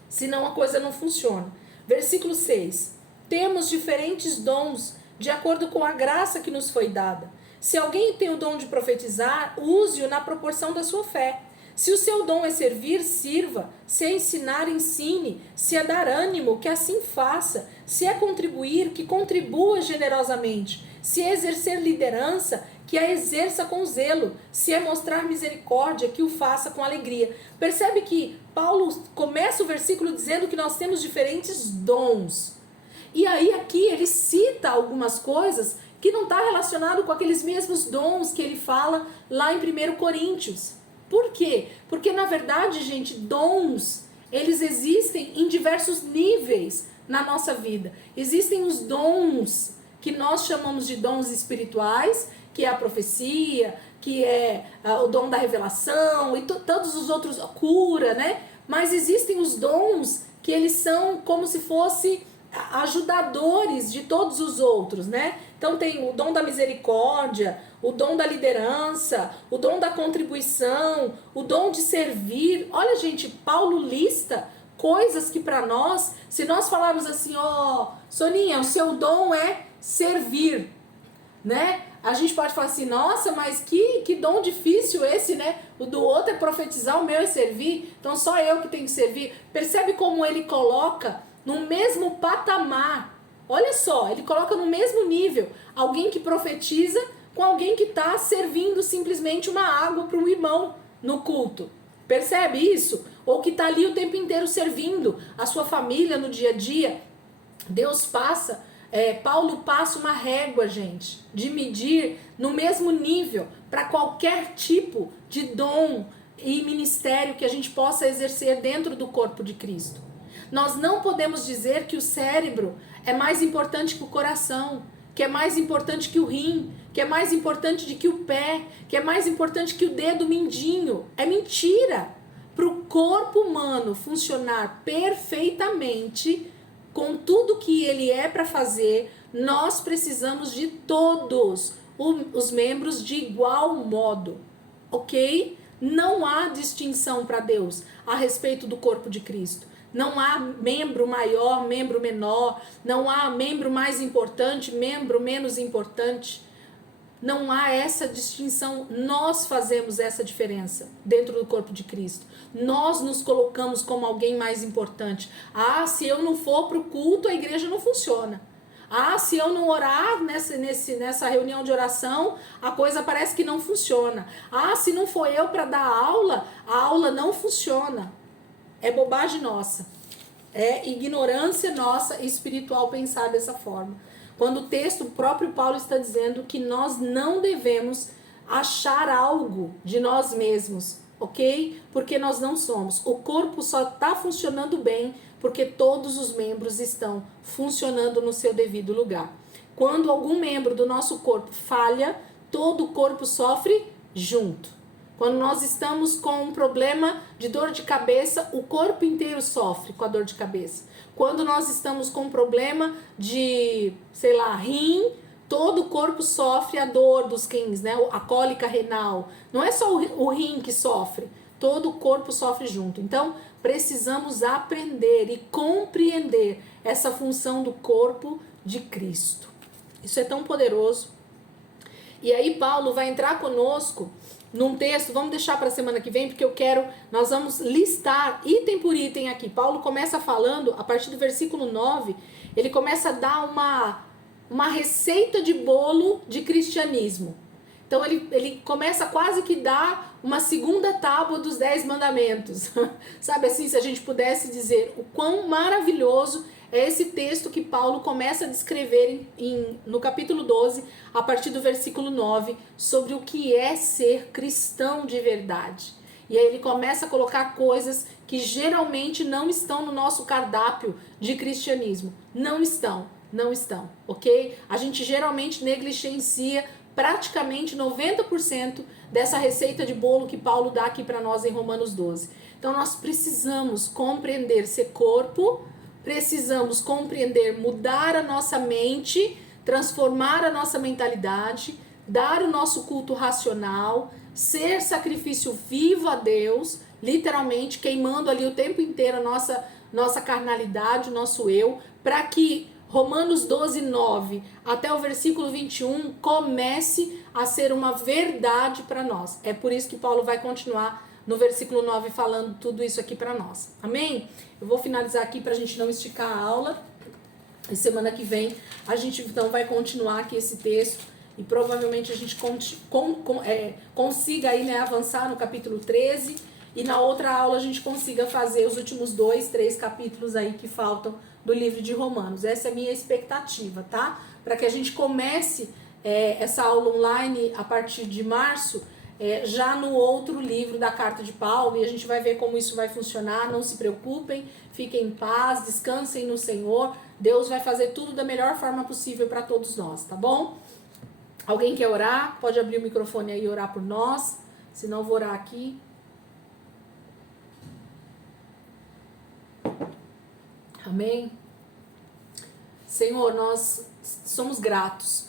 Senão a coisa não funciona. Versículo 6. Temos diferentes dons de acordo com a graça que nos foi dada. Se alguém tem o dom de profetizar, use-o na proporção da sua fé. Se o seu dom é servir, sirva. Se é ensinar, ensine. Se é dar ânimo, que assim faça. Se é contribuir, que contribua generosamente. Se é exercer liderança, que a exerça com zelo. Se é mostrar misericórdia, que o faça com alegria. Percebe que Paulo começa o versículo dizendo que nós temos diferentes dons. E aí aqui ele cita algumas coisas que não está relacionado com aqueles mesmos dons que ele fala lá em 1 Coríntios. Por quê? Porque, na verdade, gente, dons, eles existem em diversos níveis na nossa vida. Existem os dons que nós chamamos de dons espirituais, que é a profecia, que é o dom da revelação e todos os outros, a cura, né? Mas existem os dons que eles são como se fossem ajudadores de todos os outros, né? Então tem o dom da misericórdia, o dom da liderança, o dom da contribuição, o dom de servir. Olha, gente, Paulo lista coisas que para nós, se nós falarmos assim, Soninha, o seu dom é servir, né? A gente pode falar assim, nossa, mas que dom difícil esse, né? O do outro é profetizar, o meu é servir, então só eu que tenho que servir. Percebe como ele coloca no mesmo patamar, olha só, ele coloca no mesmo nível alguém que profetiza com alguém que está servindo simplesmente uma água para um irmão no culto. Percebe isso? Ou que está ali o tempo inteiro servindo a sua família no dia a dia. Deus passa, Paulo passa uma régua, gente, de medir no mesmo nível para qualquer tipo de dom e ministério que a gente possa exercer dentro do corpo de Cristo. Nós não podemos dizer que o cérebro é mais importante que o coração, que é mais importante que o rim, que é mais importante do que o pé, que é mais importante que o dedo mindinho. É mentira. Para o corpo humano funcionar perfeitamente, com tudo que ele é para fazer, nós precisamos de todos os membros de igual modo, ok? Não há distinção para Deus a respeito do corpo de Cristo. Não há membro maior, membro menor, não há membro mais importante, membro menos importante. Não há essa distinção, nós fazemos essa diferença dentro do corpo de Cristo. Nós nos colocamos como alguém mais importante. Ah, se eu não for para o culto, a igreja não funciona. Ah, se eu não orar nessa reunião de oração, a coisa parece que não funciona. Ah, se não for eu para dar aula, a aula não funciona. É bobagem nossa. É ignorância nossa espiritual pensar dessa forma. Quando o texto, o próprio Paulo está dizendo que nós não devemos achar algo de nós mesmos, ok? Porque nós não somos. O corpo só está funcionando bem porque todos os membros estão funcionando no seu devido lugar. Quando algum membro do nosso corpo falha, todo o corpo sofre junto. Quando nós estamos com um problema de dor de cabeça, o corpo inteiro sofre com a dor de cabeça. Quando nós estamos com um problema de, sei lá, rim, todo o corpo sofre a dor dos rins, né? A cólica renal. Não é só o rim que sofre, todo o corpo sofre junto. Então, precisamos aprender e compreender essa função do corpo de Cristo. Isso é tão poderoso. E aí Paulo vai entrar conosco num texto, vamos deixar para a semana que vem, porque nós vamos listar item por item aqui. Paulo começa falando, a partir do versículo 9, ele começa a dar uma receita de bolo de cristianismo. Então ele começa quase que dar uma segunda tábua dos 10 mandamentos. Sabe assim, se a gente pudesse dizer o quão maravilhoso é esse texto que Paulo começa a descrever no capítulo 12, a partir do versículo 9, sobre o que é ser cristão de verdade. E aí ele começa a colocar coisas que geralmente não estão no nosso cardápio de cristianismo. Não estão, ok? A gente geralmente negligencia praticamente 90% dessa receita de bolo que Paulo dá aqui para nós em Romanos 12. Então nós precisamos compreender ser corpo, precisamos compreender, mudar a nossa mente, transformar a nossa mentalidade, dar o nosso culto racional, ser sacrifício vivo a Deus, literalmente queimando ali o tempo inteiro a nossa carnalidade, o nosso eu, para que Romanos 12, 9 até o versículo 21 comece a ser uma verdade para nós. É por isso que Paulo vai continuar no versículo 9 falando tudo isso aqui para nós. Amém? Eu vou finalizar aqui para a gente não esticar a aula. E semana que vem a gente então vai continuar aqui esse texto e provavelmente a gente consiga aí, né, avançar no capítulo 13 e na outra aula a gente consiga fazer os últimos 2, 3 capítulos aí que faltam do livro de Romanos. Essa é a minha expectativa, tá? Para que a gente comece essa aula online a partir de março, já no outro livro da carta de Paulo, e a gente vai ver como isso vai funcionar. Não se preocupem, fiquem em paz, descansem no Senhor. Deus vai fazer tudo da melhor forma possível para todos nós, tá bom? Alguém quer orar? Pode abrir o microfone aí e orar por nós, senão eu vou orar aqui. Amém? Senhor, nós somos gratos